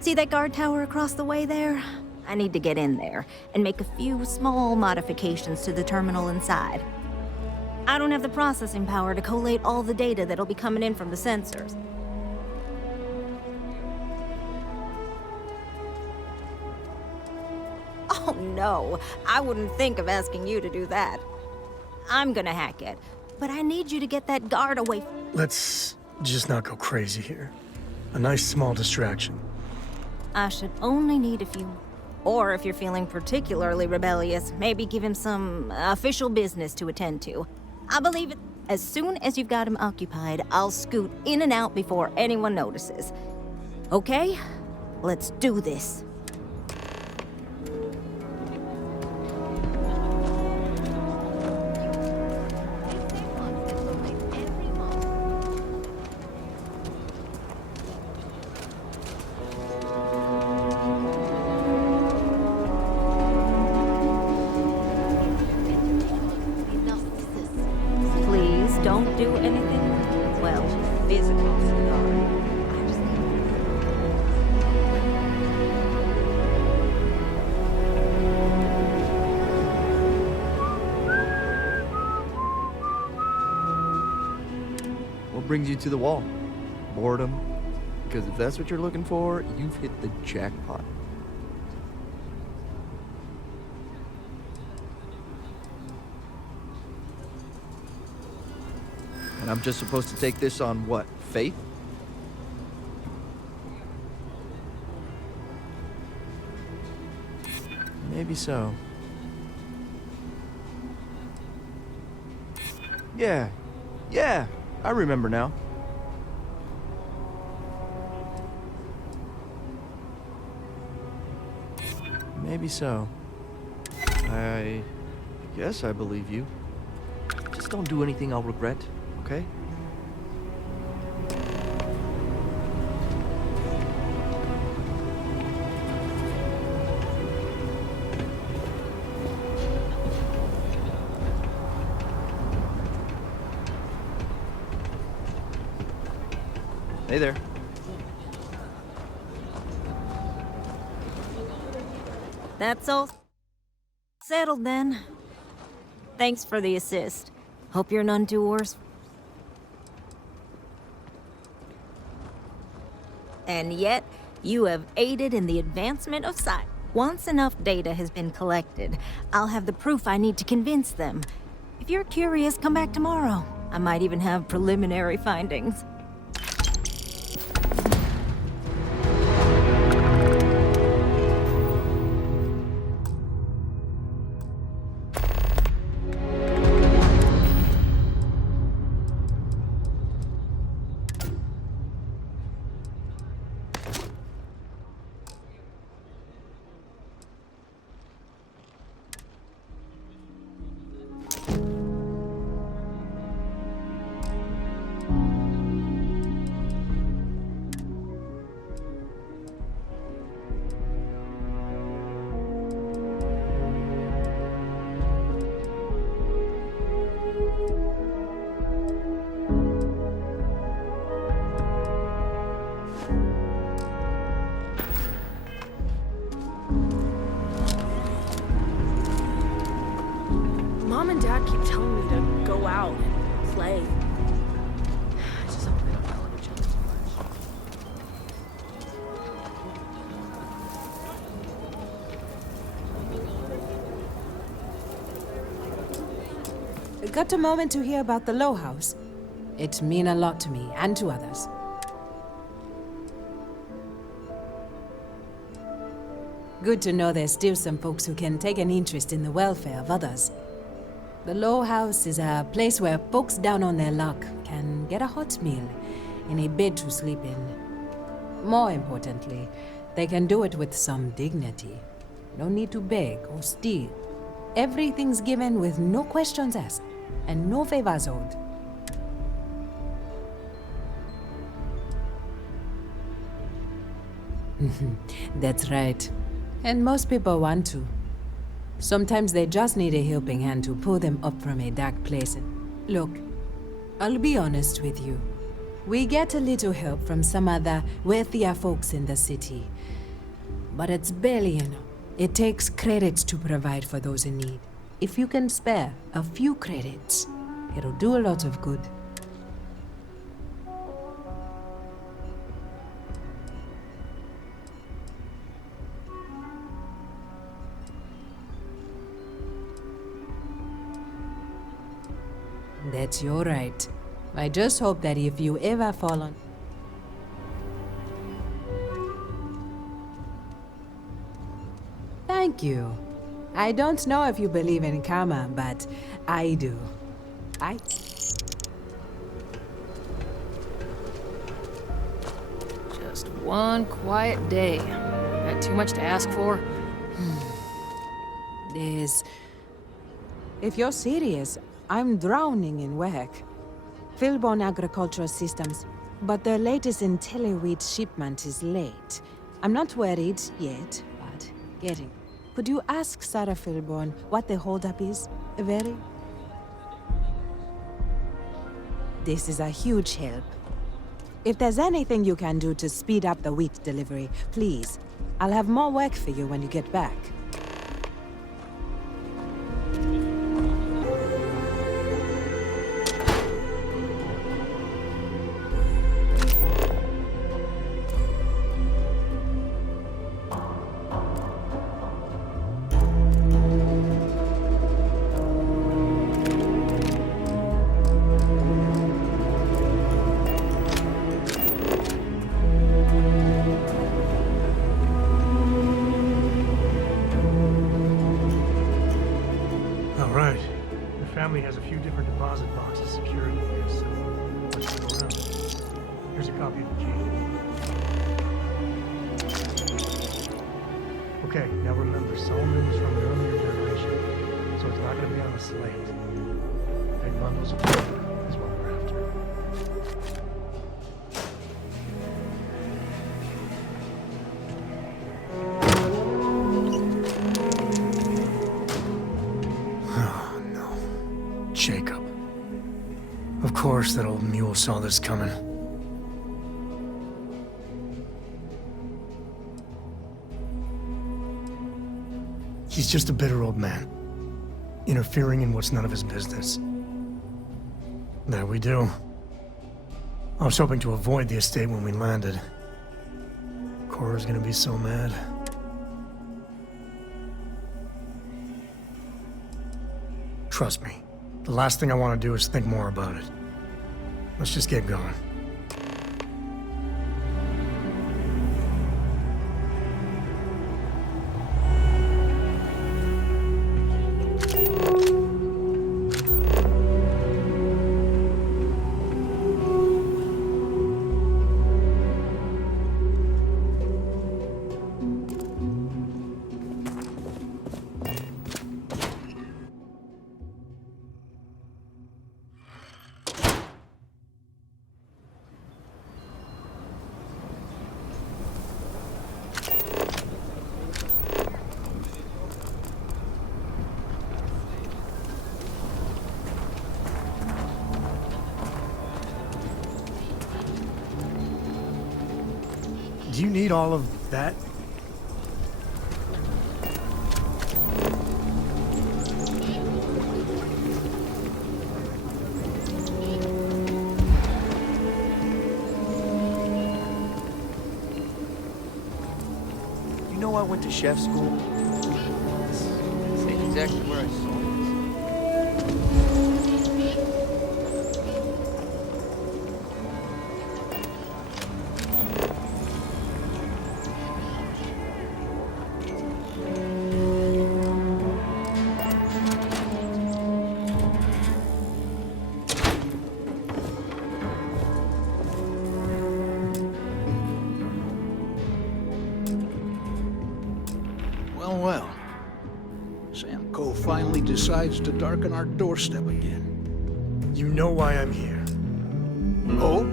See that guard tower across the way there? I need to get in there and make a few small modifications to the terminal inside. I don't have the processing power to collate all the data that'll be coming in from the sensors. Oh no, I wouldn't think of asking you to do that. I'm gonna hack it, but I need you to get that guard away. Let's just not go crazy here. A nice small distraction. I should only need a few. Or if you're feeling particularly rebellious, maybe give him some official business to attend to. I believe it. As soon as you've got him occupied, I'll scoot in and out before anyone notices. Okay? Let's do this. Don't do anything, well, physical to the guard. I just What brings you to the wall? Boredom? Because if that's what you're looking for, you've hit the jackpot. And I'm just supposed to take this on what? Faith? Maybe so. Yeah, I remember now. Maybe so. I guess I believe you. Just don't do anything I'll regret. Okay? Hey there. That's all settled then. Thanks for the assist. Hope you're none too worse. And yet, you have aided in the advancement of science. Once enough data has been collected, I'll have the proof I need to convince them. If you're curious, come back tomorrow. I might even have preliminary findings. Mom and Dad keep telling me to go out and play. I just hope they don't yell at each other too much. Got a moment to hear about the Low House? It mean a lot to me and to others. Good to know there's still some folks who can take an interest in the welfare of others. The Low House is a place where folks down on their luck can get a hot meal and a bed to sleep in. More importantly, they can do it with some dignity. No need to beg or steal. Everything's given with no questions asked and no favors owed. That's right. And most people want to. Sometimes they just need a helping hand to pull them up from a dark place. Look, I'll be honest with you. We get a little help from some other wealthier folks in the city. But it's barely enough. It takes credits to provide for those in need. If you can spare a few credits, it'll do a lot of good. That's your right. I just hope that if you ever fall on... Thank you. I don't know if you believe in karma, but I do. Just one quiet day. That too much to ask for? If you're serious, I'm drowning in work. Philborn agricultural systems, but their latest IntelliWheat shipment is late. I'm not worried yet, but getting. Could you ask Sarah Philborn what the holdup is? Very? This is a huge help. If there's anything you can do to speed up the wheat delivery, please. I'll have more work for you when you get back. Has a few different deposit boxes secured here, so let's go around. Here's a copy of the key. Okay, now remember, Solomon was from an earlier generation, so it's not going to be on a slate. Big bundles of paper is what we're after. Jacob. Of course that old mule saw this coming. He's just a bitter old man, interfering in what's none of his business. There we do. I was hoping to avoid the estate when we landed. Cora's gonna be so mad. Trust me. The last thing I want to do is think more about it. Let's just get going. Do you need all of that? You know I went to chef school? This ain't exactly where I saw Well. Sam Coe finally decides to darken our doorstep again. You know why I'm here. Oh?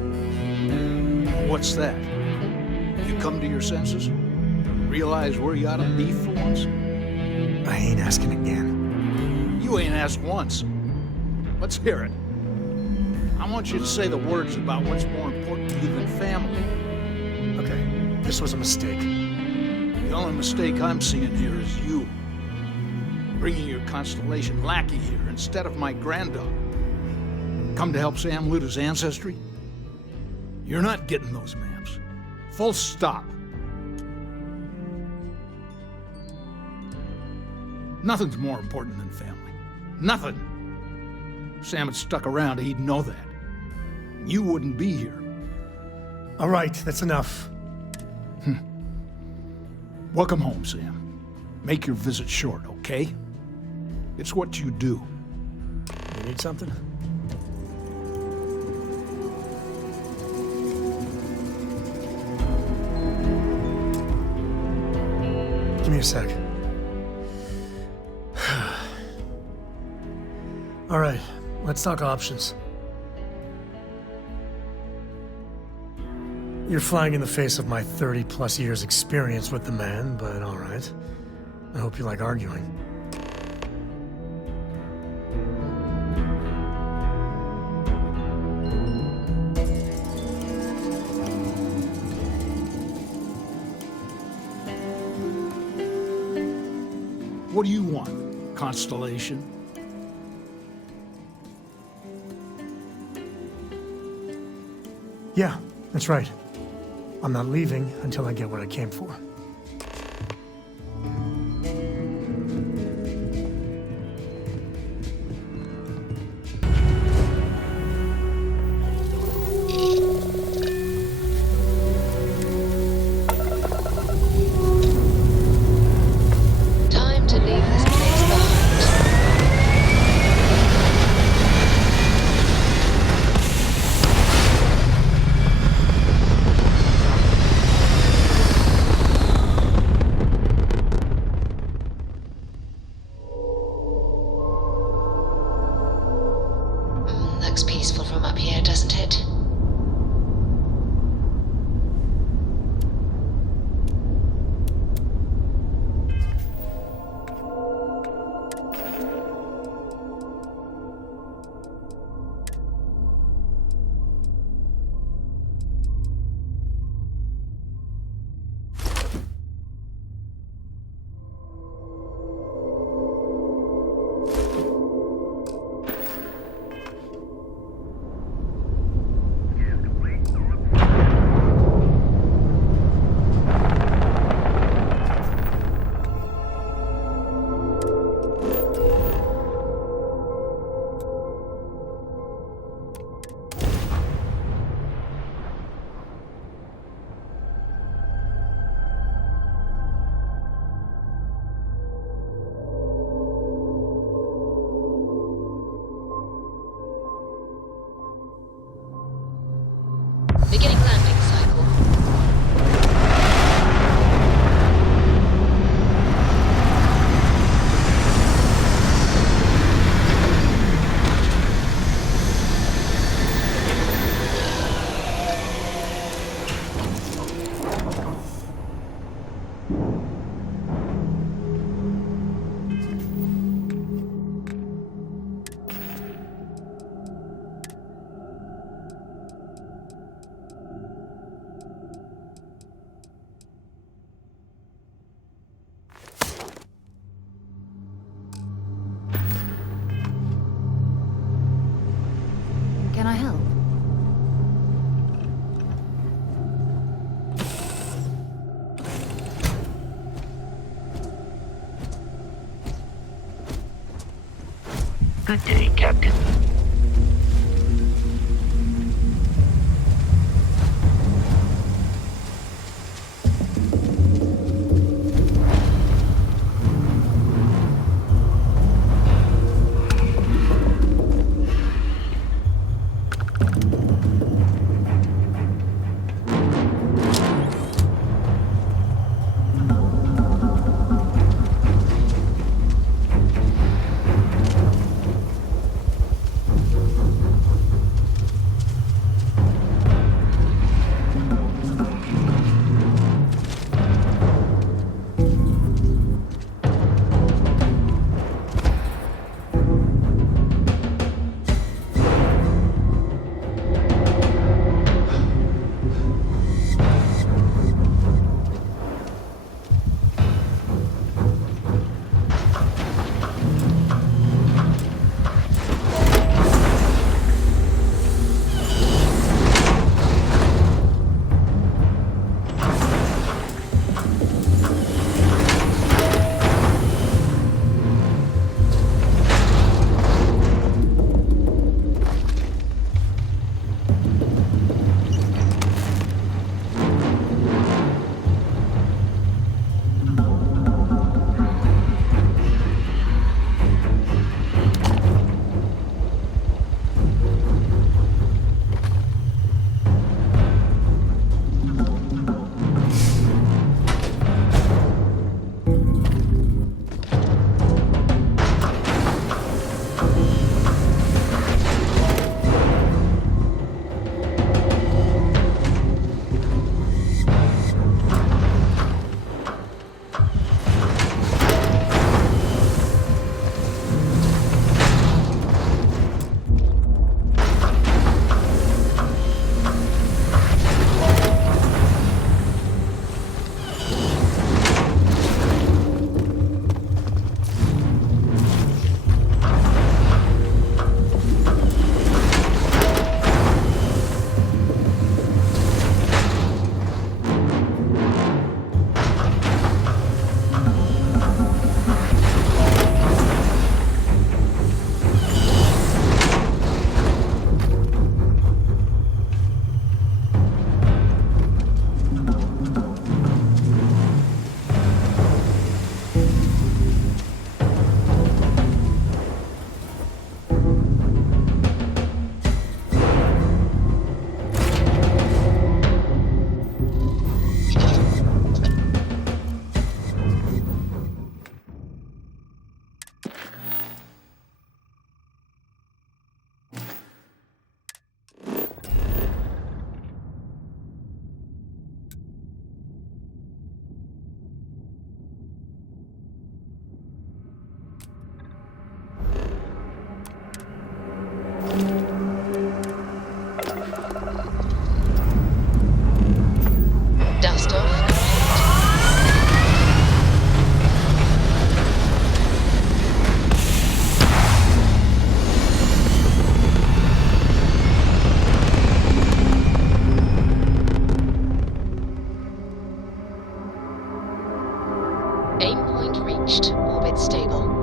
What's that? You come to your senses? Realize where you ought to be for once? I ain't asking again. You ain't asked once. Let's hear it. I want you to say the words about what's more important to you than family. Okay, this was a mistake. The only mistake I'm seeing here is you. Bringing your Constellation lackey here instead of my granddaughter. Come to help Sam loot his ancestry? You're not getting those maps. Full stop. Nothing's more important than family. Nothing. If Sam had stuck around, he'd know that. You wouldn't be here. All right, that's enough. Welcome home, Sam. Make your visit short, okay? It's what you do. You need something? Give me a sec. All right, let's talk options. You're flying in the face of my 30-plus years experience with the man, but all right. I hope you like arguing. What do you want, Constellation? Yeah, that's right. I'm not leaving until I get what I came for. Time to leave this place behind. Looks peaceful from up here, doesn't it? Beginning landing cycle. Can I help? Good day, Captain. Landing point reached. Orbit stable.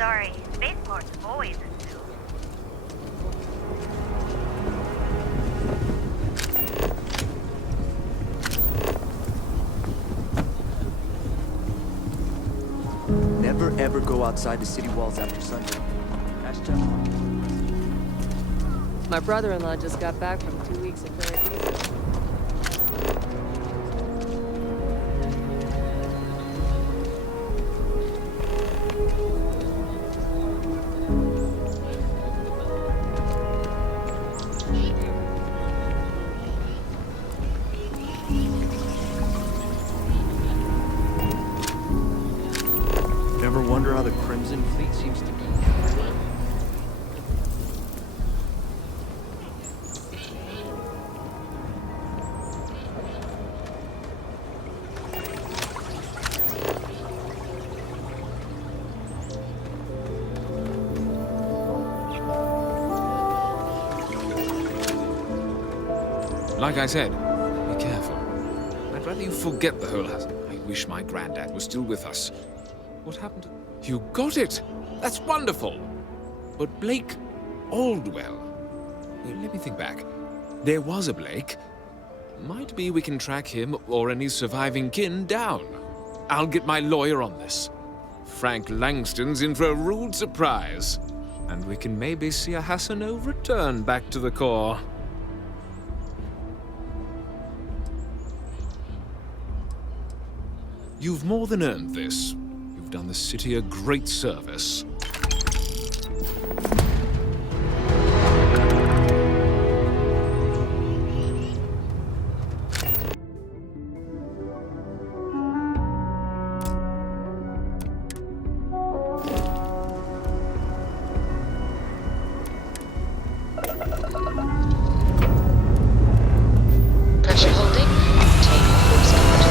Sorry, spaceport's always a zoo. Never ever go outside the city walls after sundown. Ask Jeff. My brother-in-law just got back from 2 weeks in Paradise. Ever wonder how the Crimson Fleet seems to be everywhere? Like I said, be careful. I'd rather you forget the whole hassle. I wish my granddad was still with us. What happened? You got it! That's wonderful! But Blake Aldwell... Let me think back. There was a Blake. Might be we can track him or any surviving kin down. I'll get my lawyer on this. Frank Langston's in for a rude surprise. And we can maybe see a Hassano return back to the core. You've more than earned this. You've done the city a great service. Pressure holding. Take course card.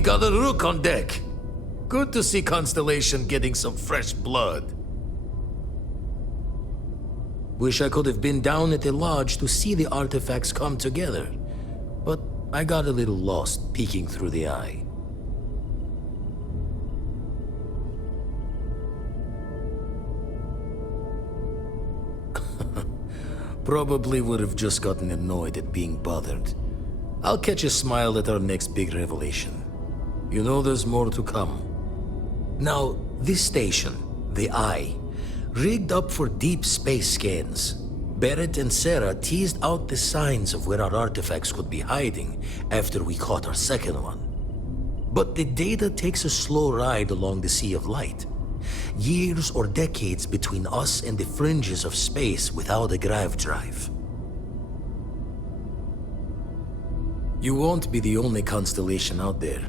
we got a rook on deck. Good to see Constellation getting some fresh blood. Wish I could have been down at the lodge to see the artifacts come together, but I got a little lost peeking through the eye. Probably would have just gotten annoyed at being bothered. I'll catch a smile at our next big revelation. You know there's more to come. Now, this station, the Eye, rigged up for deep space scans. Barrett and Sarah teased out the signs of where our artifacts could be hiding after we caught our second one. But the data takes a slow ride along the Sea of Light. Years or decades between us and the fringes of space without a grav drive. You won't be the only constellation out there.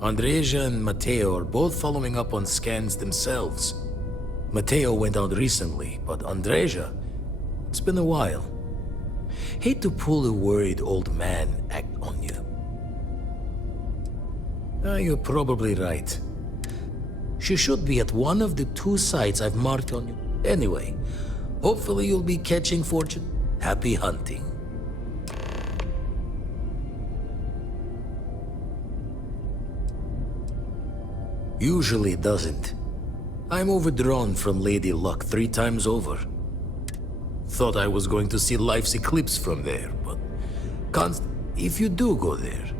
Andreja and Matteo are both following up on scans themselves. Matteo went out recently, but Andreja, it's been a while. Hate to pull a worried old man act on you. You're probably right. She should be at one of the 2 sites I've marked on you. Anyway, hopefully you'll be catching fortune. Happy hunting. Usually doesn't. I'm overdrawn from Lady Luck 3 times over. Thought I was going to see life's eclipse from there, but if you do go there,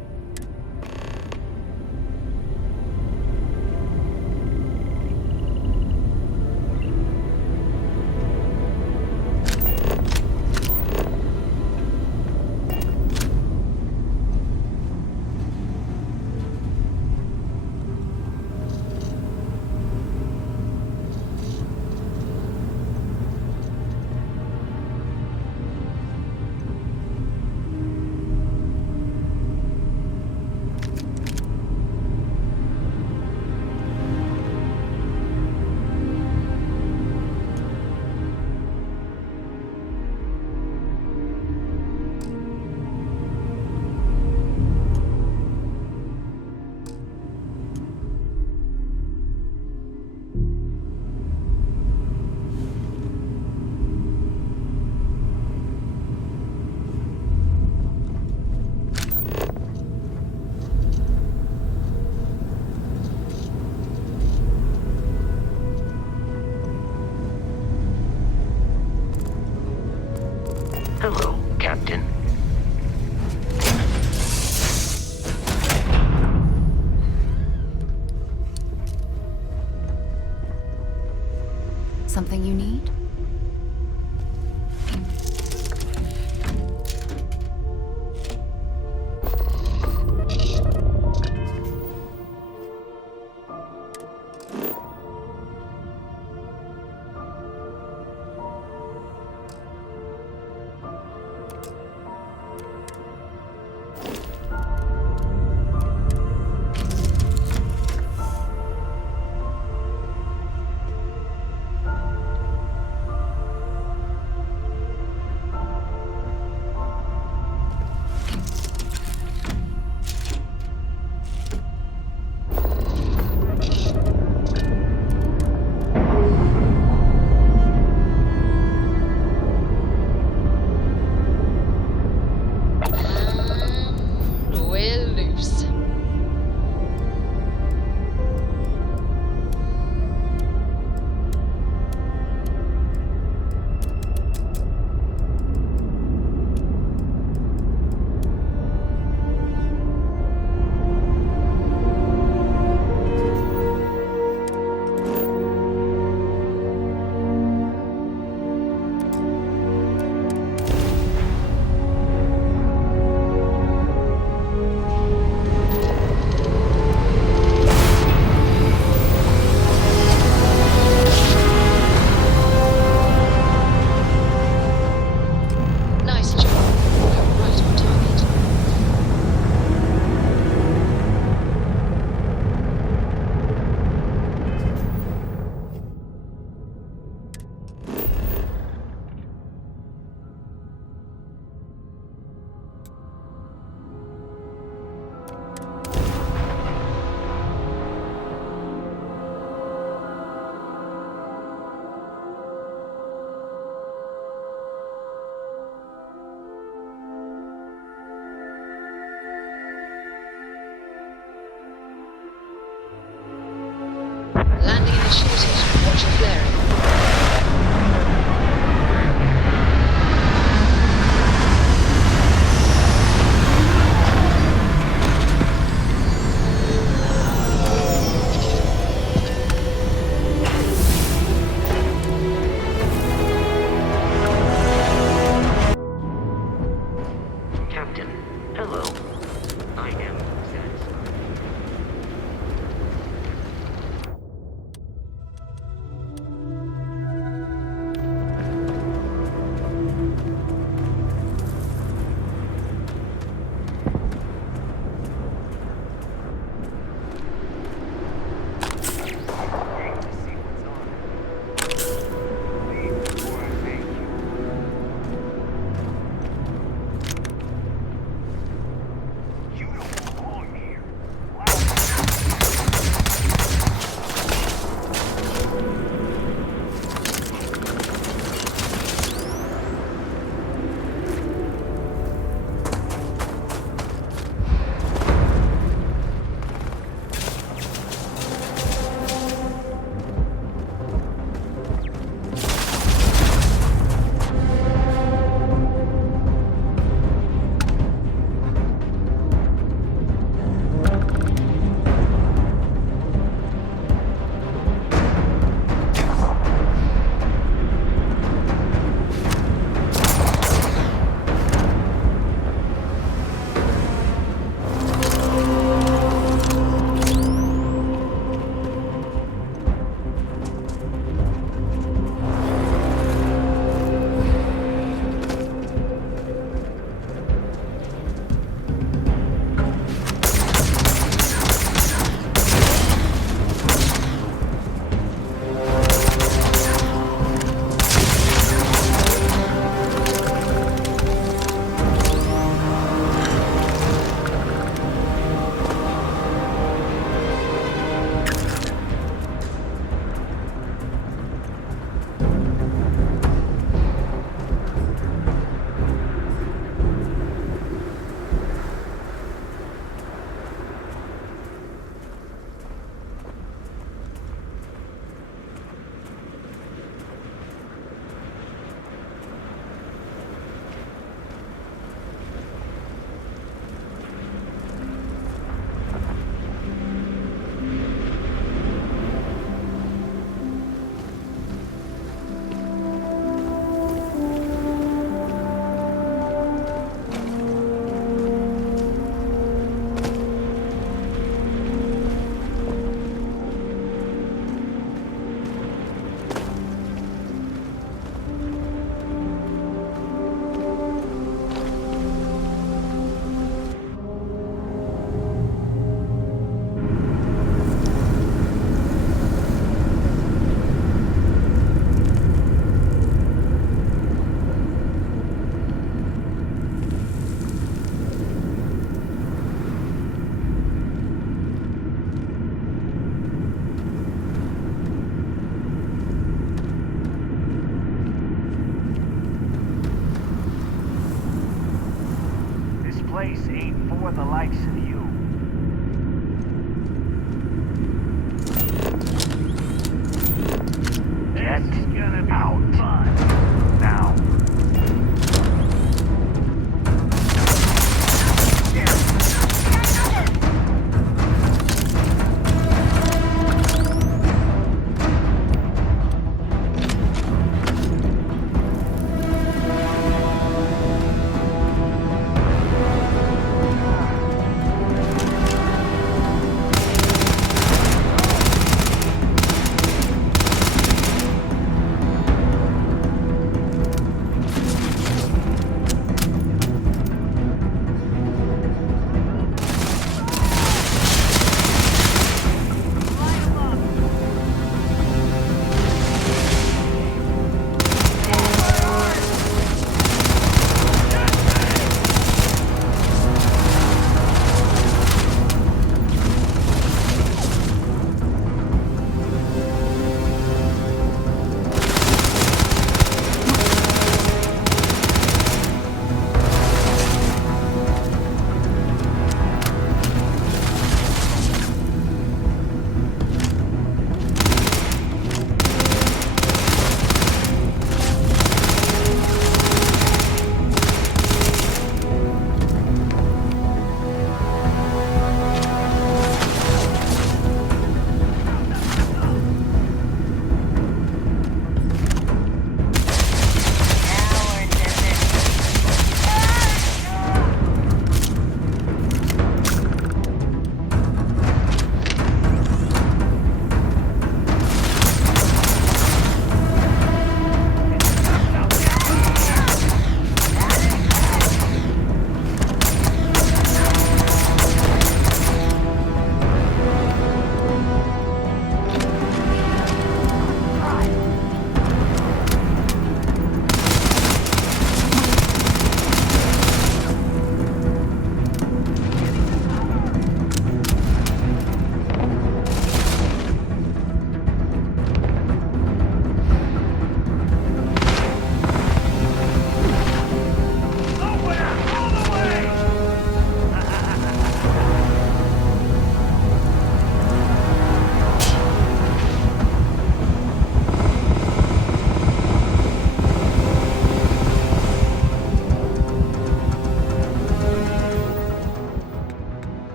Hello, Captain. Something you need? initiated. Watch your flaring. Captain, hello. I am satisfied. place ain't for the likes of you. Get gonna be out. Fun. Now.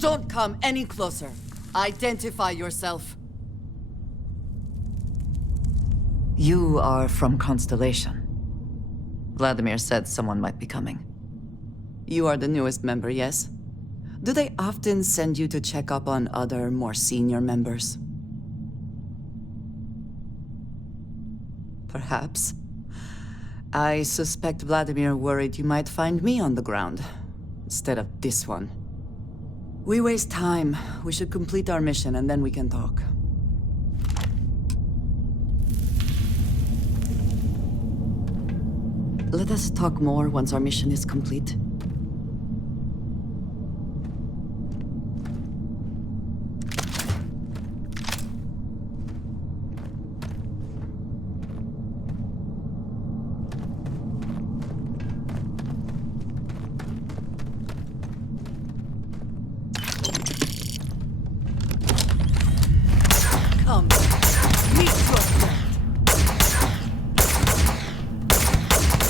Don't come any closer. Identify yourself. You are from Constellation. Vladimir said someone might be coming. You are the newest member, yes? Do they often send you to check up on other, more senior members? Perhaps. I suspect Vladimir worried you might find me on the ground, instead of this one. We waste time. We should complete our mission and then we can talk. Let us talk more once our mission is complete. Come, meet your friend.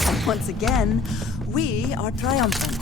And once again, we are triumphant.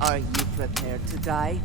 Are you prepared to die?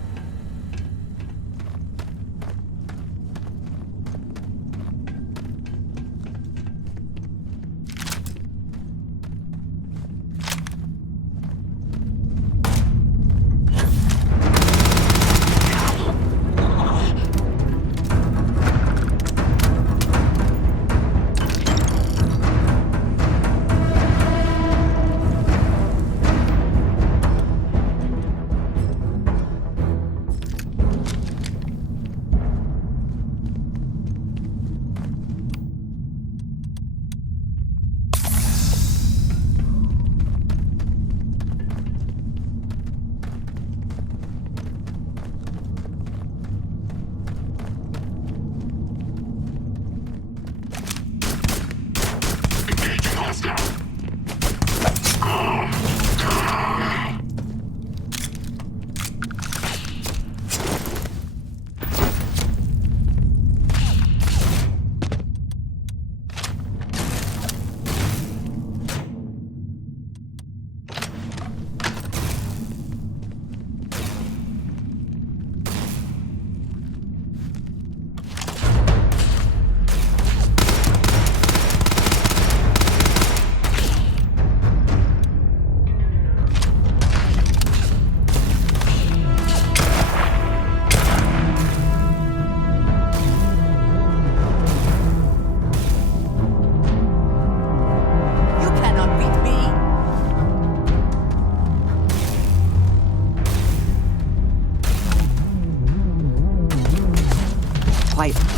quiet.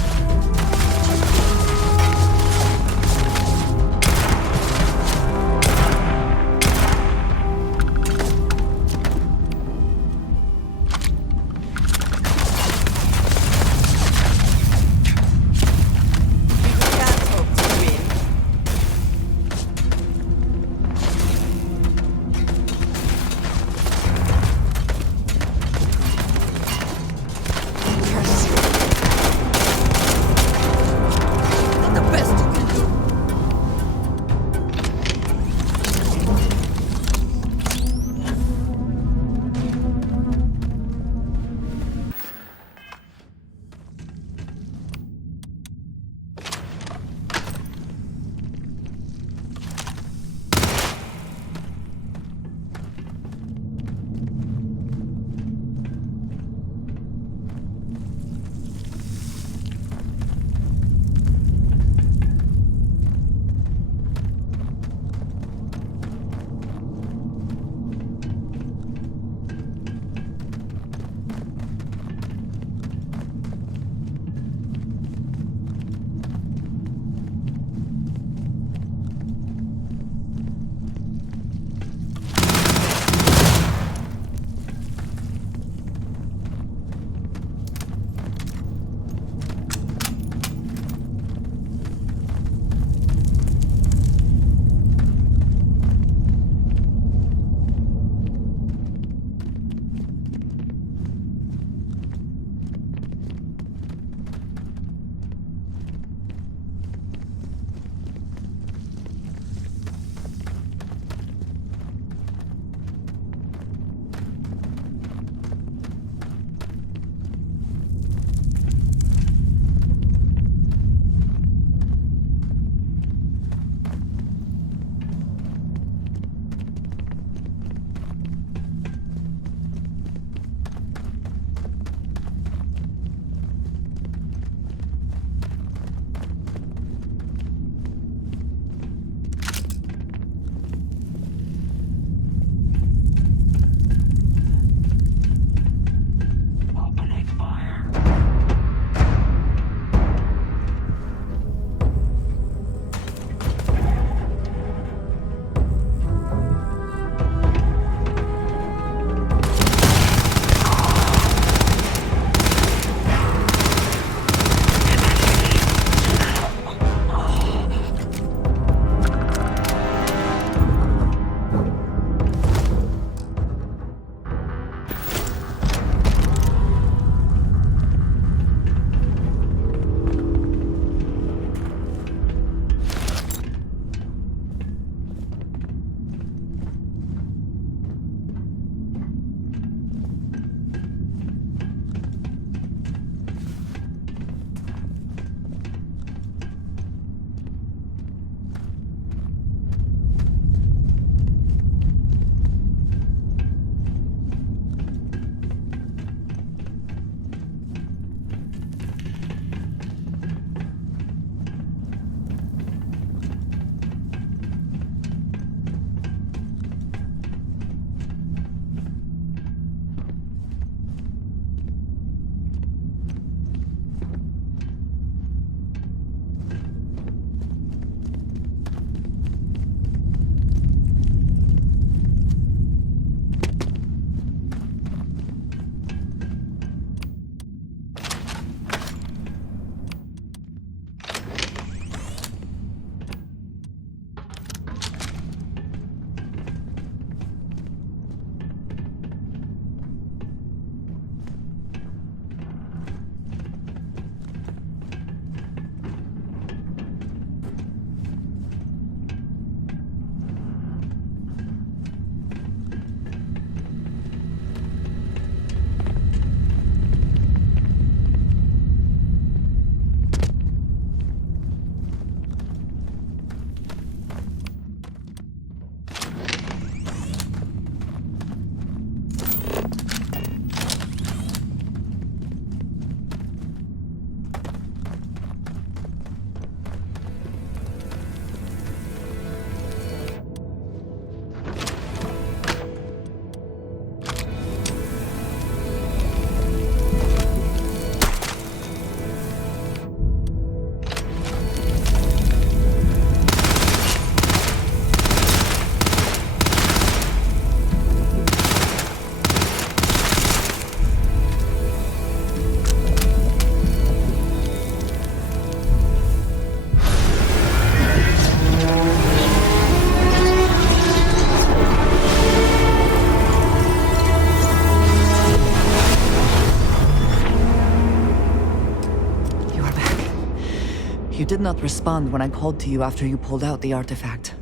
You did not respond when I called to you after you pulled out the artifact.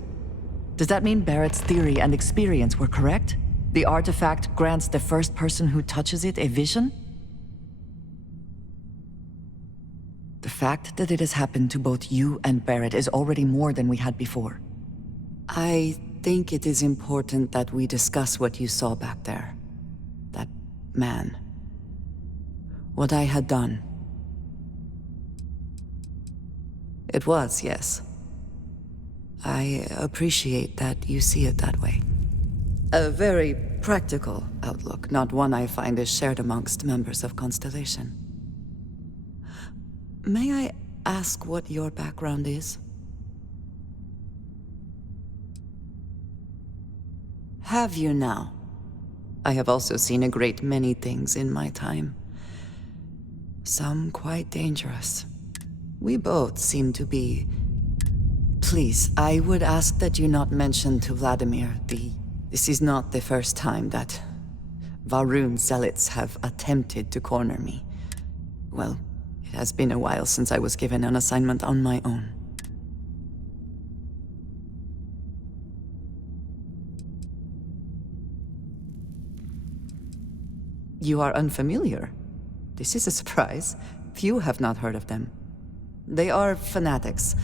Does that mean Barrett's theory and experience were correct? The artifact grants the first person who touches it a vision? The fact that it has happened to both you and Barrett is already more than we had before. I think it is important that we discuss what you saw back there. That man. What I had done. It was, yes. I appreciate that you see it that way. A very practical outlook, not one I find is shared amongst members of Constellation. May I ask what your background is? Have you now? I have also seen a great many things in my time. Some quite dangerous. We both seem to be... Please, I would ask that you not mention to Vladimir This is not the first time that Varun zealots have attempted to corner me. Well, it has been a while since I was given an assignment on my own. You are unfamiliar. This is a surprise. Few have not heard of them. They are fanatics,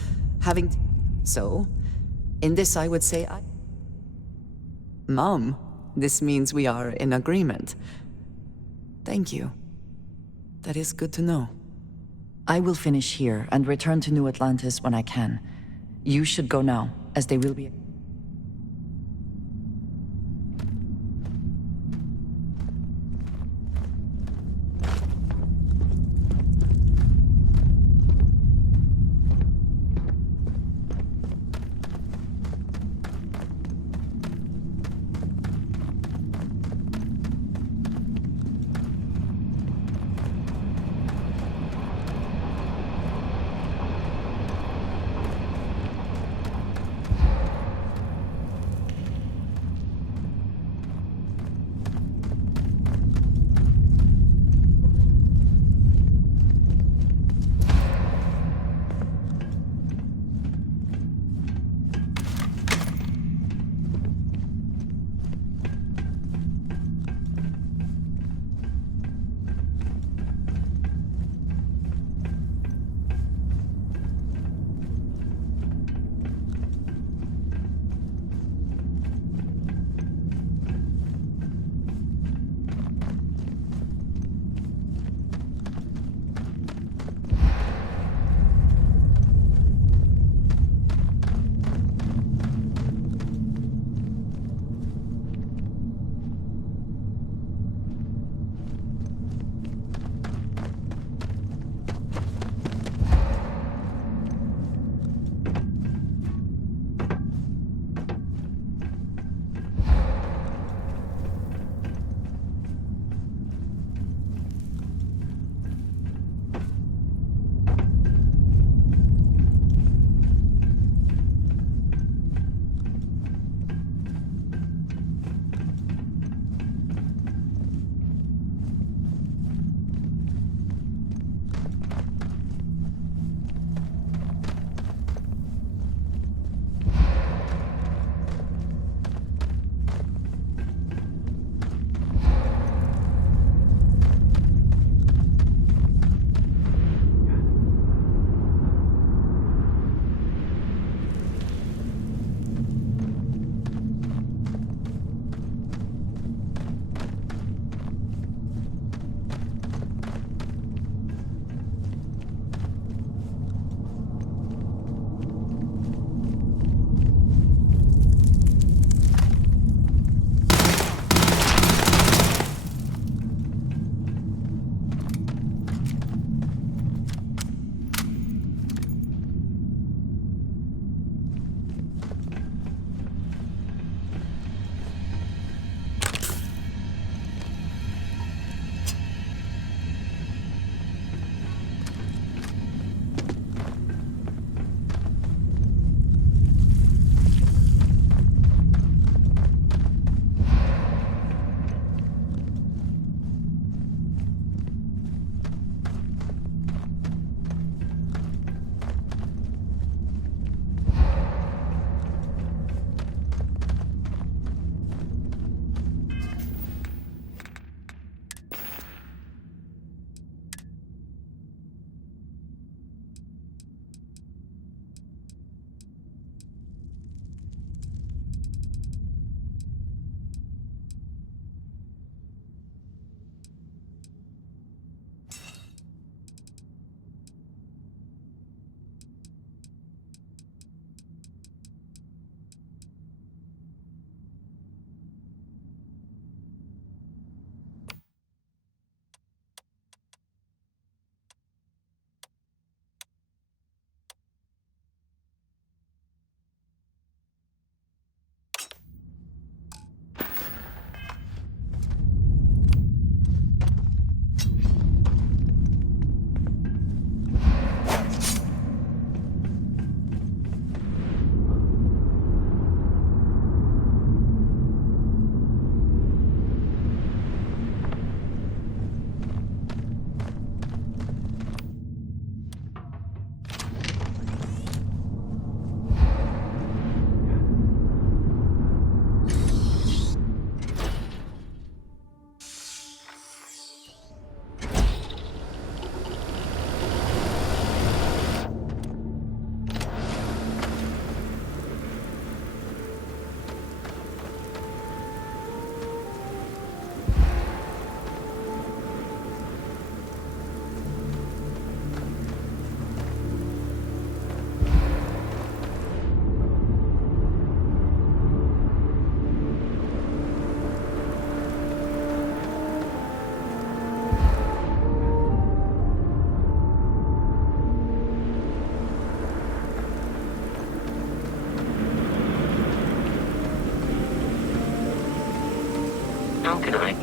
So, in this I would say Mom, this means we are in agreement. Thank you. That is good to know. I will finish here and return to New Atlantis when I can. You should go now, as they will be...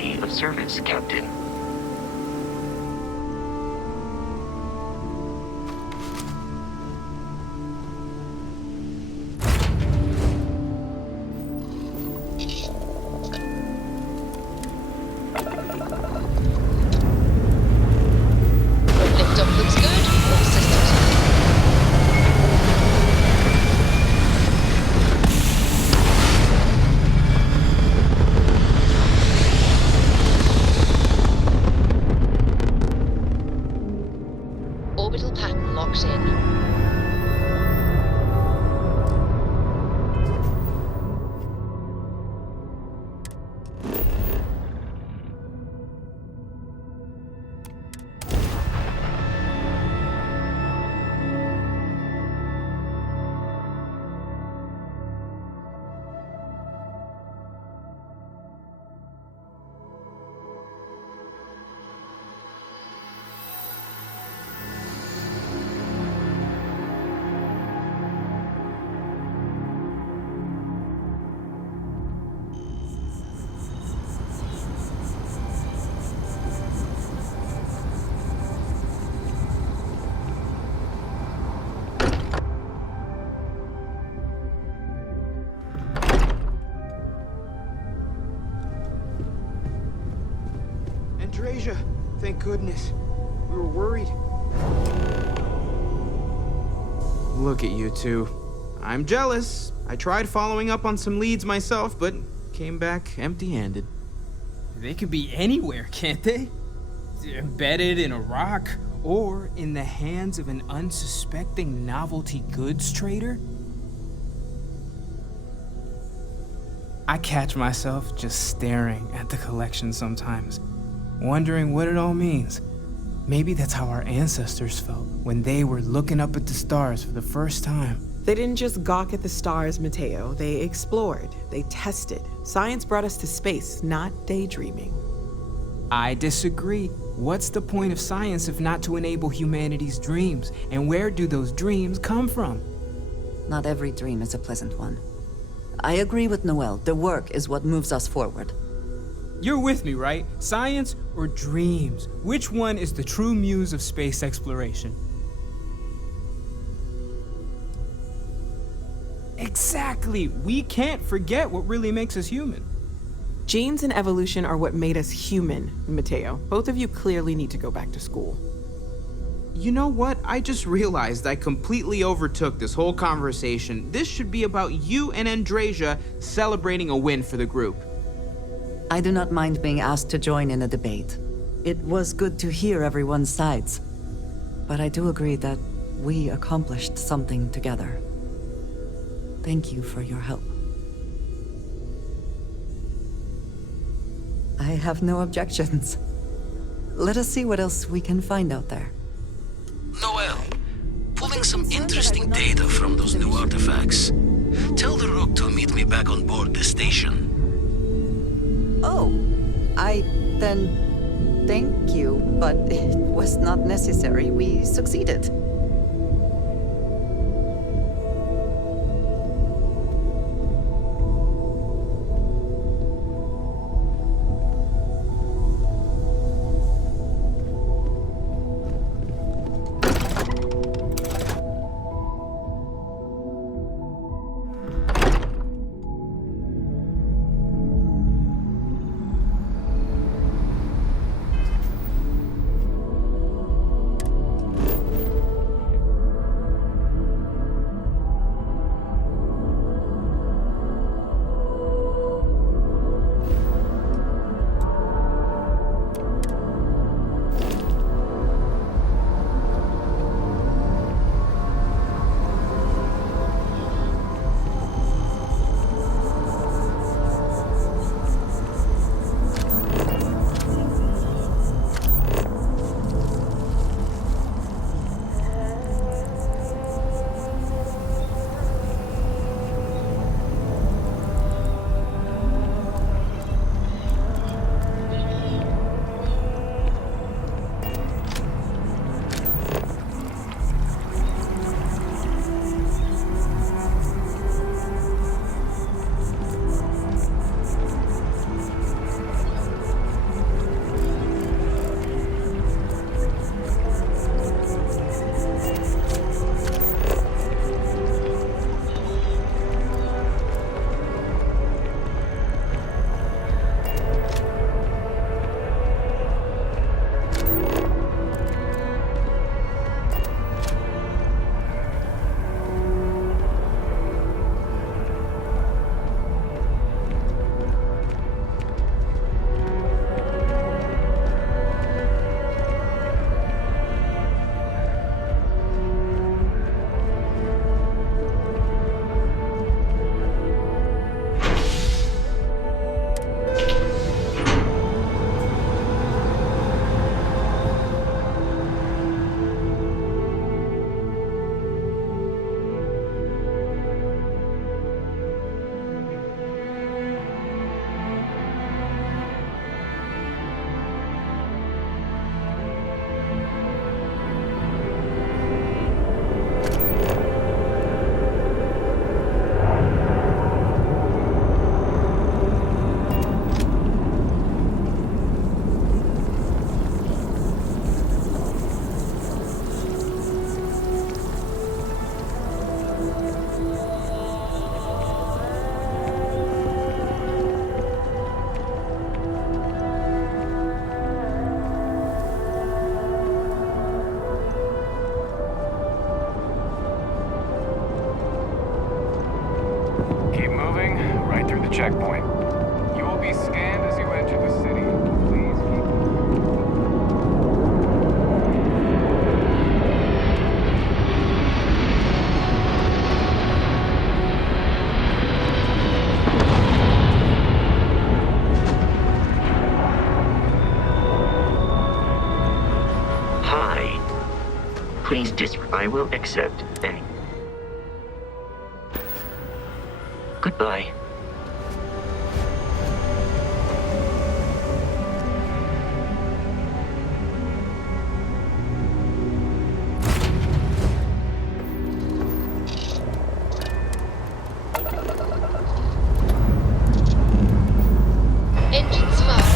be of service, Captain. Liftoff looks good. All systems orbital pattern locked in. Andresia, thank goodness. We were worried. Look at you two. I'm jealous. I tried following up on some leads myself, but came back empty-handed. They could be anywhere, can't they? Embedded in a rock, or in the hands of an unsuspecting novelty goods trader? I catch myself just staring at the collection sometimes, wondering what it all means. Maybe that's how our ancestors felt when they were looking up at the stars for the first time. They didn't just gawk at the stars, Mateo. They explored. They tested. Science brought us to space, not daydreaming. I disagree. What's the point of science if not to enable humanity's dreams? And where do those dreams come from? Not every dream is a pleasant one. I agree with Noel. The work is what moves us forward. You're with me, right? Science or dreams? Which one is the true muse of space exploration? Exactly! We can't forget what really makes us human. Genes and evolution are what made us human, Mateo. Both of you clearly need to go back to school. You know what? I just realized I completely overtook this whole conversation. This should be about you and Andresia celebrating a win for the group. I do not mind being asked to join in a debate. It was good to hear everyone's sides. But I do agree that we accomplished something together. Thank you for your help. I have no objections. Let us see what else we can find out there. Noel, pulling some interesting data from those new artifacts. Tell the Rook to meet me back on board the station. Oh, then thank you, but it was not necessary. We succeeded. checkpoint. You will be scanned as you enter the city. Please keep... Hi. Please I will accept any. Goodbye. Engines firing.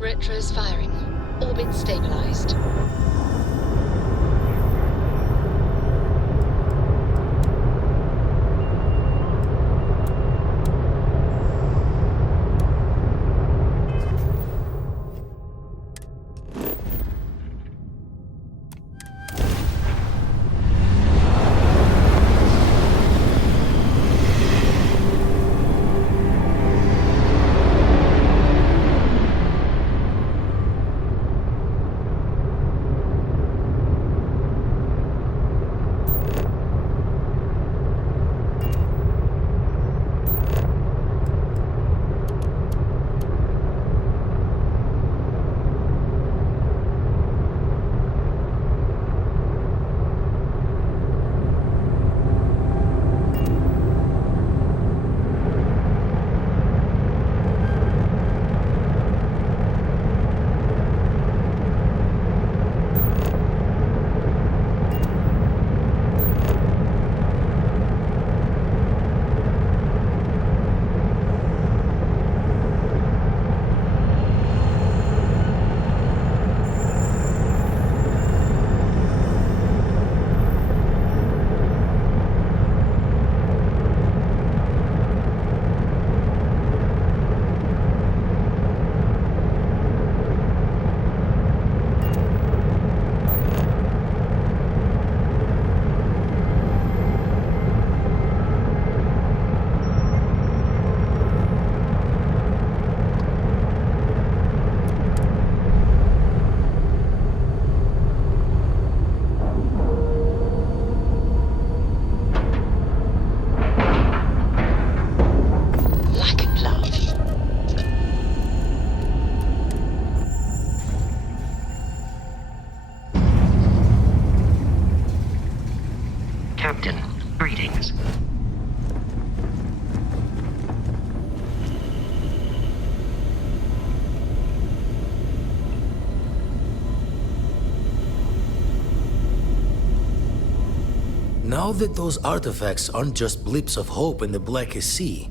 Retros firing. Orbit stabilized. Captain, greetings. Now that those artifacts aren't just blips of hope in the blackest sea,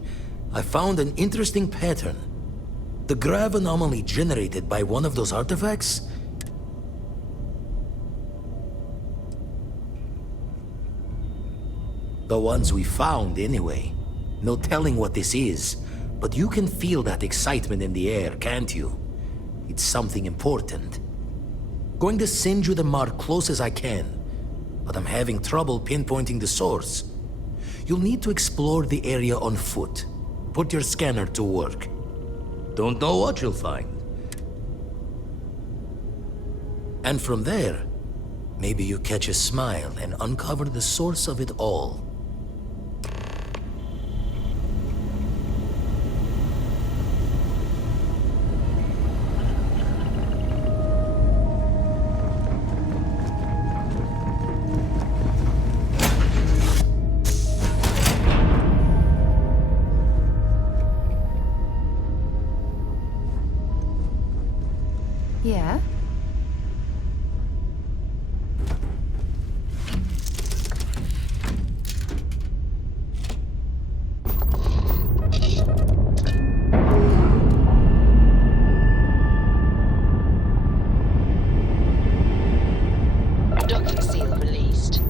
I found an interesting pattern. The grav anomaly generated by one of those artifacts? The ones we found, anyway. No telling what this is, but you can feel that excitement in the air, can't you? It's something important. Going to send you the mark close as I can, but I'm having trouble pinpointing the source. You'll need to explore the area on foot. Put your scanner to work. Don't know what you'll find. And from there, maybe you catch a smile and uncover the source of it all. Yeah? Docking seal released.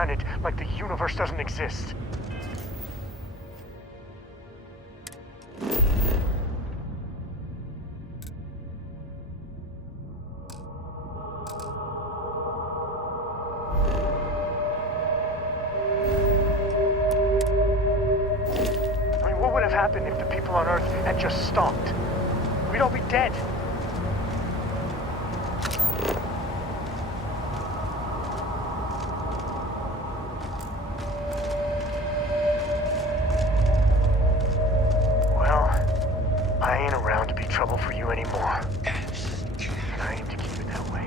planet like the universe doesn't exist. I mean, what would have happened if the people on Earth had just stopped? We'd all be dead. Trouble for you anymore. And I aim to keep it that way.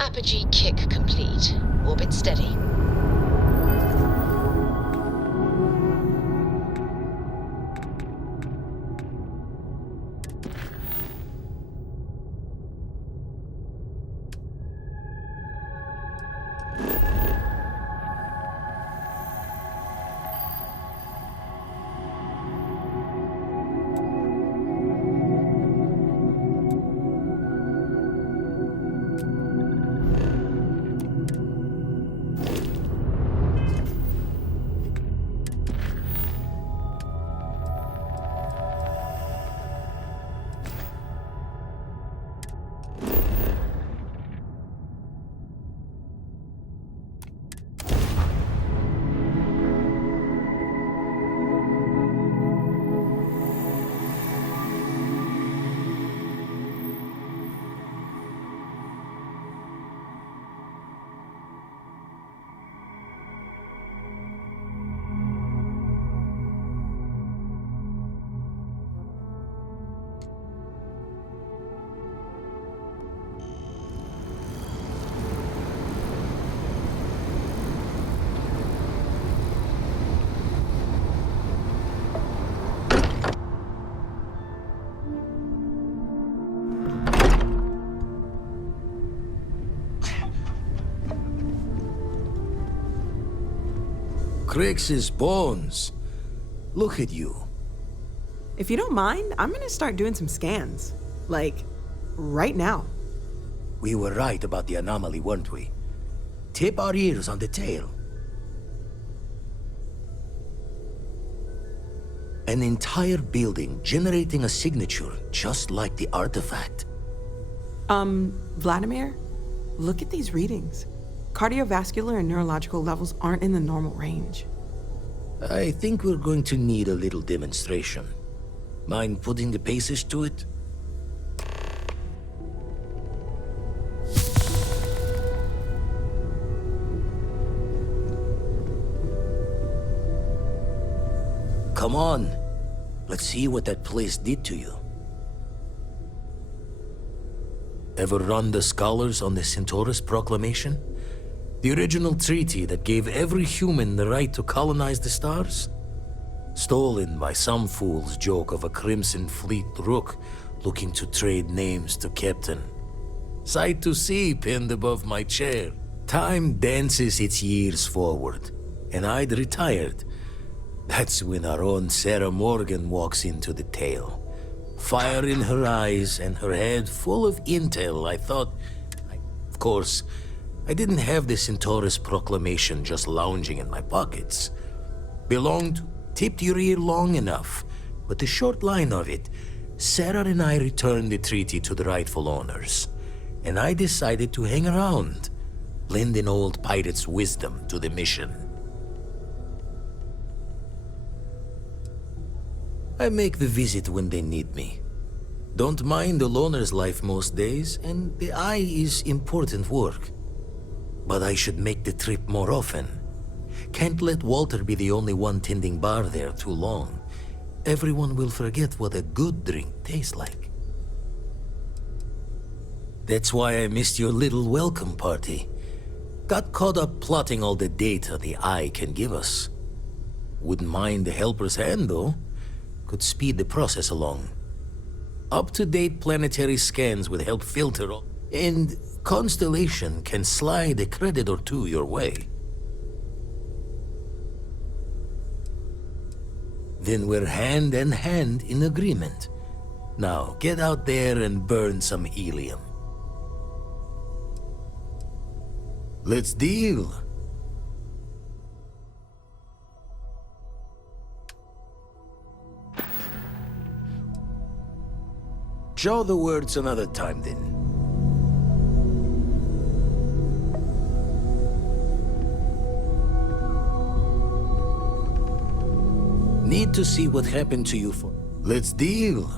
Apogee kick complete. Orbit steady. Crix's bones. Look at you. If you don't mind, I'm gonna start doing some scans. Like, right now. We were right about the anomaly, weren't we? Tip our ears on the tail. An entire building generating a signature just like the artifact. Vladimir, look at these readings. Cardiovascular and neurological levels aren't in the normal range. I think we're going to need a little demonstration. Mind putting the paces to it? Come on. Let's see what that place did to you. Ever run the scholars on the Centaurus Proclamation? The original treaty that gave every human the right to colonize the stars? Stolen by some fool's joke of a Crimson Fleet rook looking to trade names to Captain. Sight to see pinned above my chair. Time dances its years forward, and I'd retired. That's when our own Sarah Morgan walks into the tale. Fire in her eyes and her head full of intel. I thought... Of course, I didn't have the Centaurus Proclamation just lounging in my pockets. Belonged, tipped your ear long enough, but the short line of it, Sarah and I returned the treaty to the rightful owners, and I decided to hang around, lend an old pirate's wisdom to the mission. I make the visit when they need me. Don't mind the loner's life most days, and the eye is important work. But I should make the trip more often. Can't let Walter be the only one tending bar there too long. Everyone will forget what a good drink tastes like. That's why I missed your little welcome party. Got caught up plotting all the data the eye can give us. Wouldn't mind the helper's hand, though. Could speed the process along. Up-to-date planetary scans would help filter all, and Constellation can slide a credit or two your way. Then we're hand in hand in agreement. Now, get out there and burn some helium. Let's deal. Show the words another time, then. Need to see what happened to you for... Let's deal.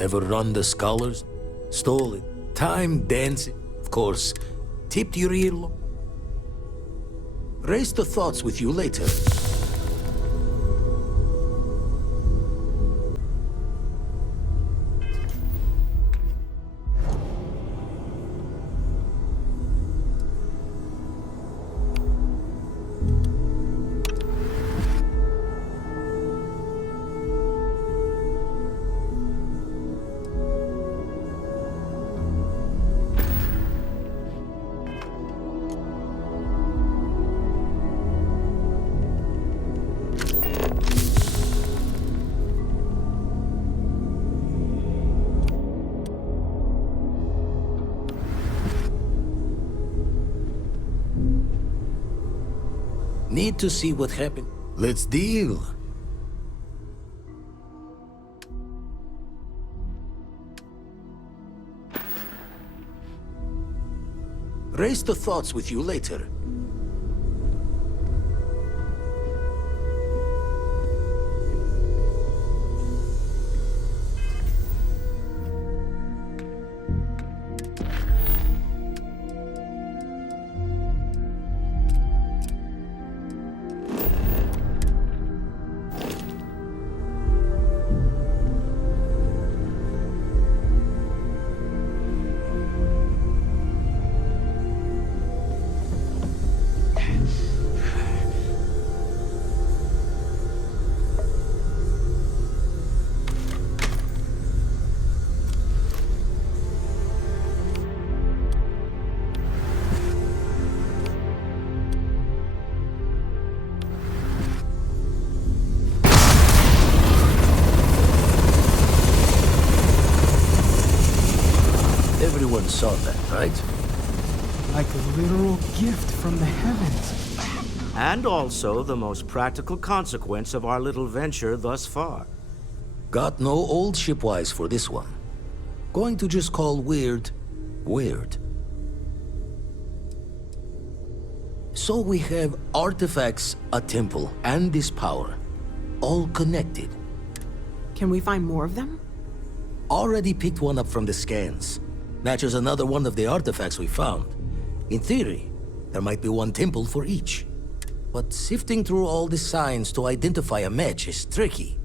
Ever run the scholars? Stole it. Time dancing. Of course, tipped your earlobe. Raise the thoughts with you later. Need to see what happened. Let's deal. Raise the thoughts with you later. Everyone saw that, right? Like a literal gift from the heavens. And also the most practical consequence of our little venture thus far. Got no old shipwise for this one. Going to just call weird, weird. So we have artifacts, a temple, and this power. All connected. Can we find more of them? Already picked one up from the scans. Matches another one of the artifacts we found. In theory, there might be one temple for each. But sifting through all the signs to identify a match is tricky.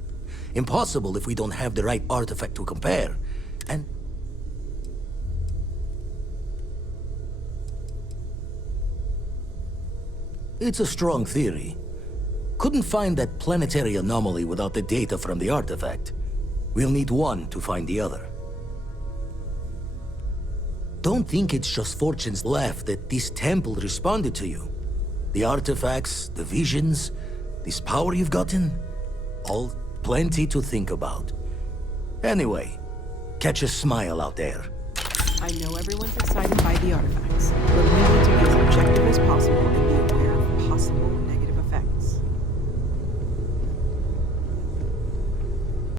Impossible if we don't have the right artifact to compare. And it's a strong theory. Couldn't find that planetary anomaly without the data from the artifact. We'll need one to find the other. Don't think it's just Fortune's laugh that this temple responded to you. The artifacts, the visions, this power you've gotten, all plenty to think about. Anyway, catch a smile out there. I know everyone's excited by the artifacts, but we